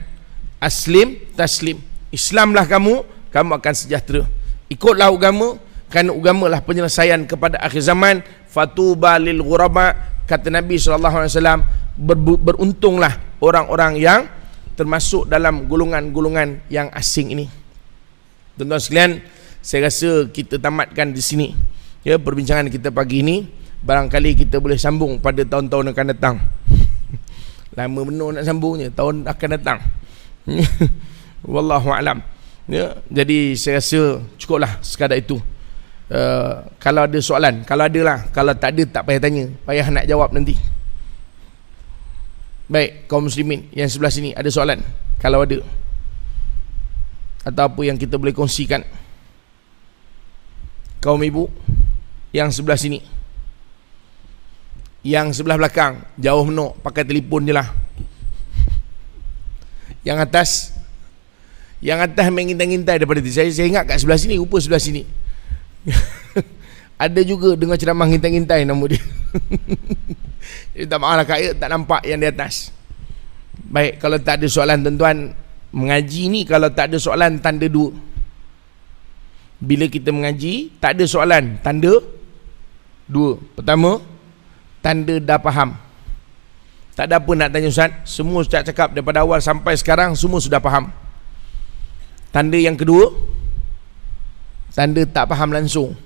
aslim taslim. Islamlah kamu, kamu akan sejahtera. Ikutlah agama, kerana agama lah penyelesaian kepada akhir zaman. Fatuba lil ghuraba, kata Nabi SAW, beruntunglah orang-orang yang termasuk dalam golongan-golongan yang asing ini. Tuan-tuan sekalian, saya rasa kita tamatkan di sini. Ya, perbincangan kita pagi ini. Barangkali kita boleh sambung pada tahun-tahun akan datang. Lama benar nak sambungnya, tahun akan datang. Wallahu a'lam. Ya, jadi saya rasa cukuplah sekadar itu. Kalau ada soalan, kalau ada lah, kalau tak ada tak payah tanya, payah nak jawab nanti. Baik, kaum muslimin yang sebelah sini ada soalan? Kalau ada, atau apa yang kita boleh kongsikan. Kaum ibu yang sebelah sini, yang sebelah belakang jauh menuk, pakai telefon je lah. Yang atas main ngintai-ngintai daripada tu. Saya ingat kat sebelah sini, rupa sebelah sini. Ada juga dengar ceramah ngintai-ngintai nama dia. Jadi tak maaf lah kak, tak nampak yang di atas. Baik, kalau tak ada soalan tuan-tuan, mengaji ni kalau tak ada soalan tanda 2. Bila kita mengaji tak ada soalan, tanda 2. Pertama, tanda dah faham. Tak ada apa nak tanya Ustaz, semua Ustaz cakap daripada awal sampai sekarang semua sudah faham. Tanda yang kedua, tanda tak faham langsung.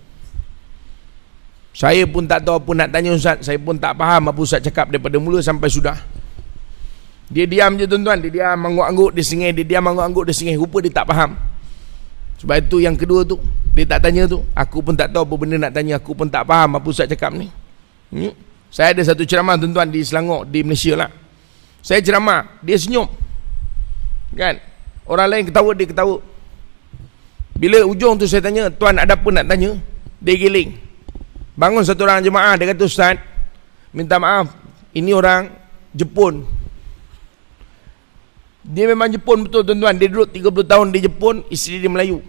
Saya pun tak tahu apa nak tanya Ustaz, saya pun tak faham apa Ustaz cakap daripada mula sampai sudah. Dia diam je tuan-tuan, dia diam angguk-angguk, dia sengih, dia diam angguk-angguk, dia sengih, rupa dia tak faham. Sebab itu yang kedua tu, dia tak tanya tu, aku pun tak tahu apa benda nak tanya, aku pun tak faham apa Ustaz cakap ni. Saya ada satu ceramah tuan-tuan di Selangor, di Malaysia lah. Saya ceramah, dia senyum. Kan? Orang lain ketawa, dia ketawa. Bila ujung tu saya tanya, tuan ada apa nak tanya? Dia giling. Bangun satu orang jemaah, dia kata, Ustaz, minta maaf, ini orang Jepun. Dia memang Jepun betul tuan-tuan. Dia duduk 30 tahun di Jepun, isteri dia Melayu.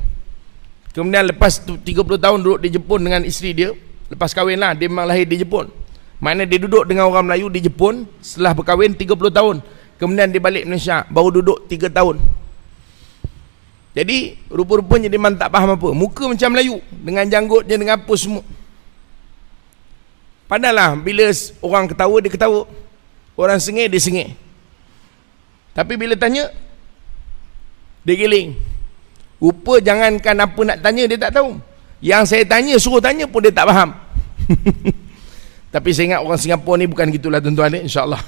Kemudian lepas 30 tahun duduk di Jepun dengan isteri dia, lepas kahwin lah, dia memang lahir di Jepun. Maknanya dia duduk dengan orang Melayu di Jepun, setelah berkahwin 30 tahun. Kemudian dia balik Malaysia, baru duduk 3 tahun. Jadi rupa-rupanya dia memang tak faham apa. Muka macam Melayu, dengan janggut dia, dengan apa semua. Padahal bila orang ketawa, dia ketawa. Orang sengih, dia sengih. Tapi bila tanya, dia giling. Rupa jangankan apa nak tanya, dia tak tahu. Yang saya tanya, suruh tanya pun dia tak faham. Tapi saya ingat orang Singapura ni bukan gitulah tuan-tuan, insyaAllah.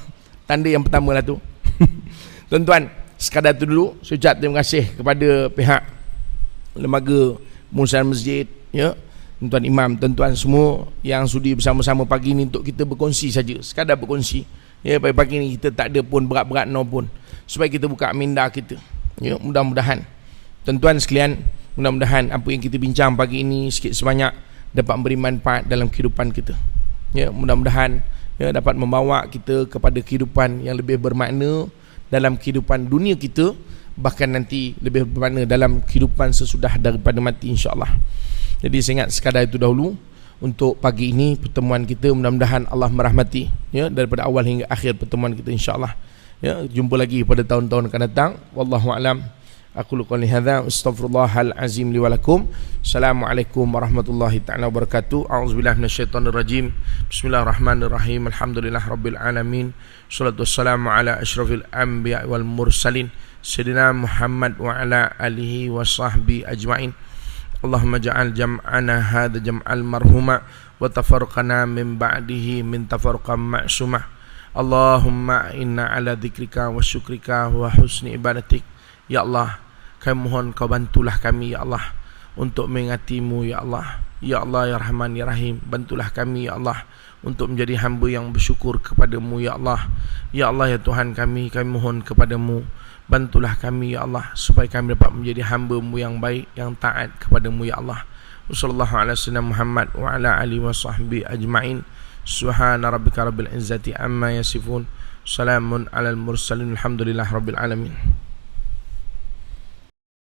Tanda yang pertama lah tu. Tuan-tuan, sekadar tu dulu. Saya ucap terima kasih kepada pihak lembaga pengurusan masjid, ya, tuan-tuan imam, tuan-tuan semua yang sudi bersama-sama pagi ni untuk kita berkongsi saja, sekadar berkongsi. Ya, pagi ni kita tak ada pun berat-berat no pun, supaya kita buka minda kita. Ya, mudah-mudahan tuan-tuan sekalian, mudah-mudahan apa yang kita bincang pagi ini sikit sebanyak dapat memberi manfaat dalam kehidupan kita. Ya, mudah-mudahan ya, dapat membawa kita kepada kehidupan yang lebih bermakna dalam kehidupan dunia kita, bahkan nanti lebih bermakna dalam kehidupan sesudah daripada mati, insya-Allah. Jadi saya ingat sekadar itu dahulu untuk pagi ini pertemuan kita. Mudah-mudahan Allah merahmati, ya, daripada awal hingga akhir pertemuan kita, insya-Allah. Ya, jumpa lagi pada tahun-tahun akan datang. Wallahu a'lam. Aku qouli hadza, astaghfirullahal azim li wa lakum. Assalamualaikum warahmatullahi taala wabarakatuh. A'udzubillahi minasyaitonir rajim. Bismillahirrahmanirrahim. Alhamdulillahirabbil alamin. Shalatu wassalamu ala asyrafil anbiya wal mursalin sayyidina Muhammad wa ala alihi wa sahbihi ajmain. Allahumma ja'al jam'ana hadza jam'al marhuma wa tafarraqana min ba'dihi min tafarruqan ma'sumah. Allahumma inna ala dzikrika wa syukrika wa husni ibadatik. Ya Allah, kami mohon kau bantulah kami, ya Allah, untuk mengingatimu, ya Allah. Ya Allah, ya Rahman, ya Rahim, bantulah kami, ya Allah, untuk menjadi hamba yang bersyukur kepadamu, ya Allah. Ya Allah, ya Tuhan kami mohon kepadamu, bantulah kami, ya Allah, supaya kami dapat menjadi hamba-Mu yang baik, yang taat kepadamu, ya Allah. Wassallallahu ala sayyidina Muhammad wa ala alihi wa sahbihi ajma'in. Subhana rabbika rabbil izzati amma yasifun. Salamun alal mursalin. Alhamdulillah rabbil alamin.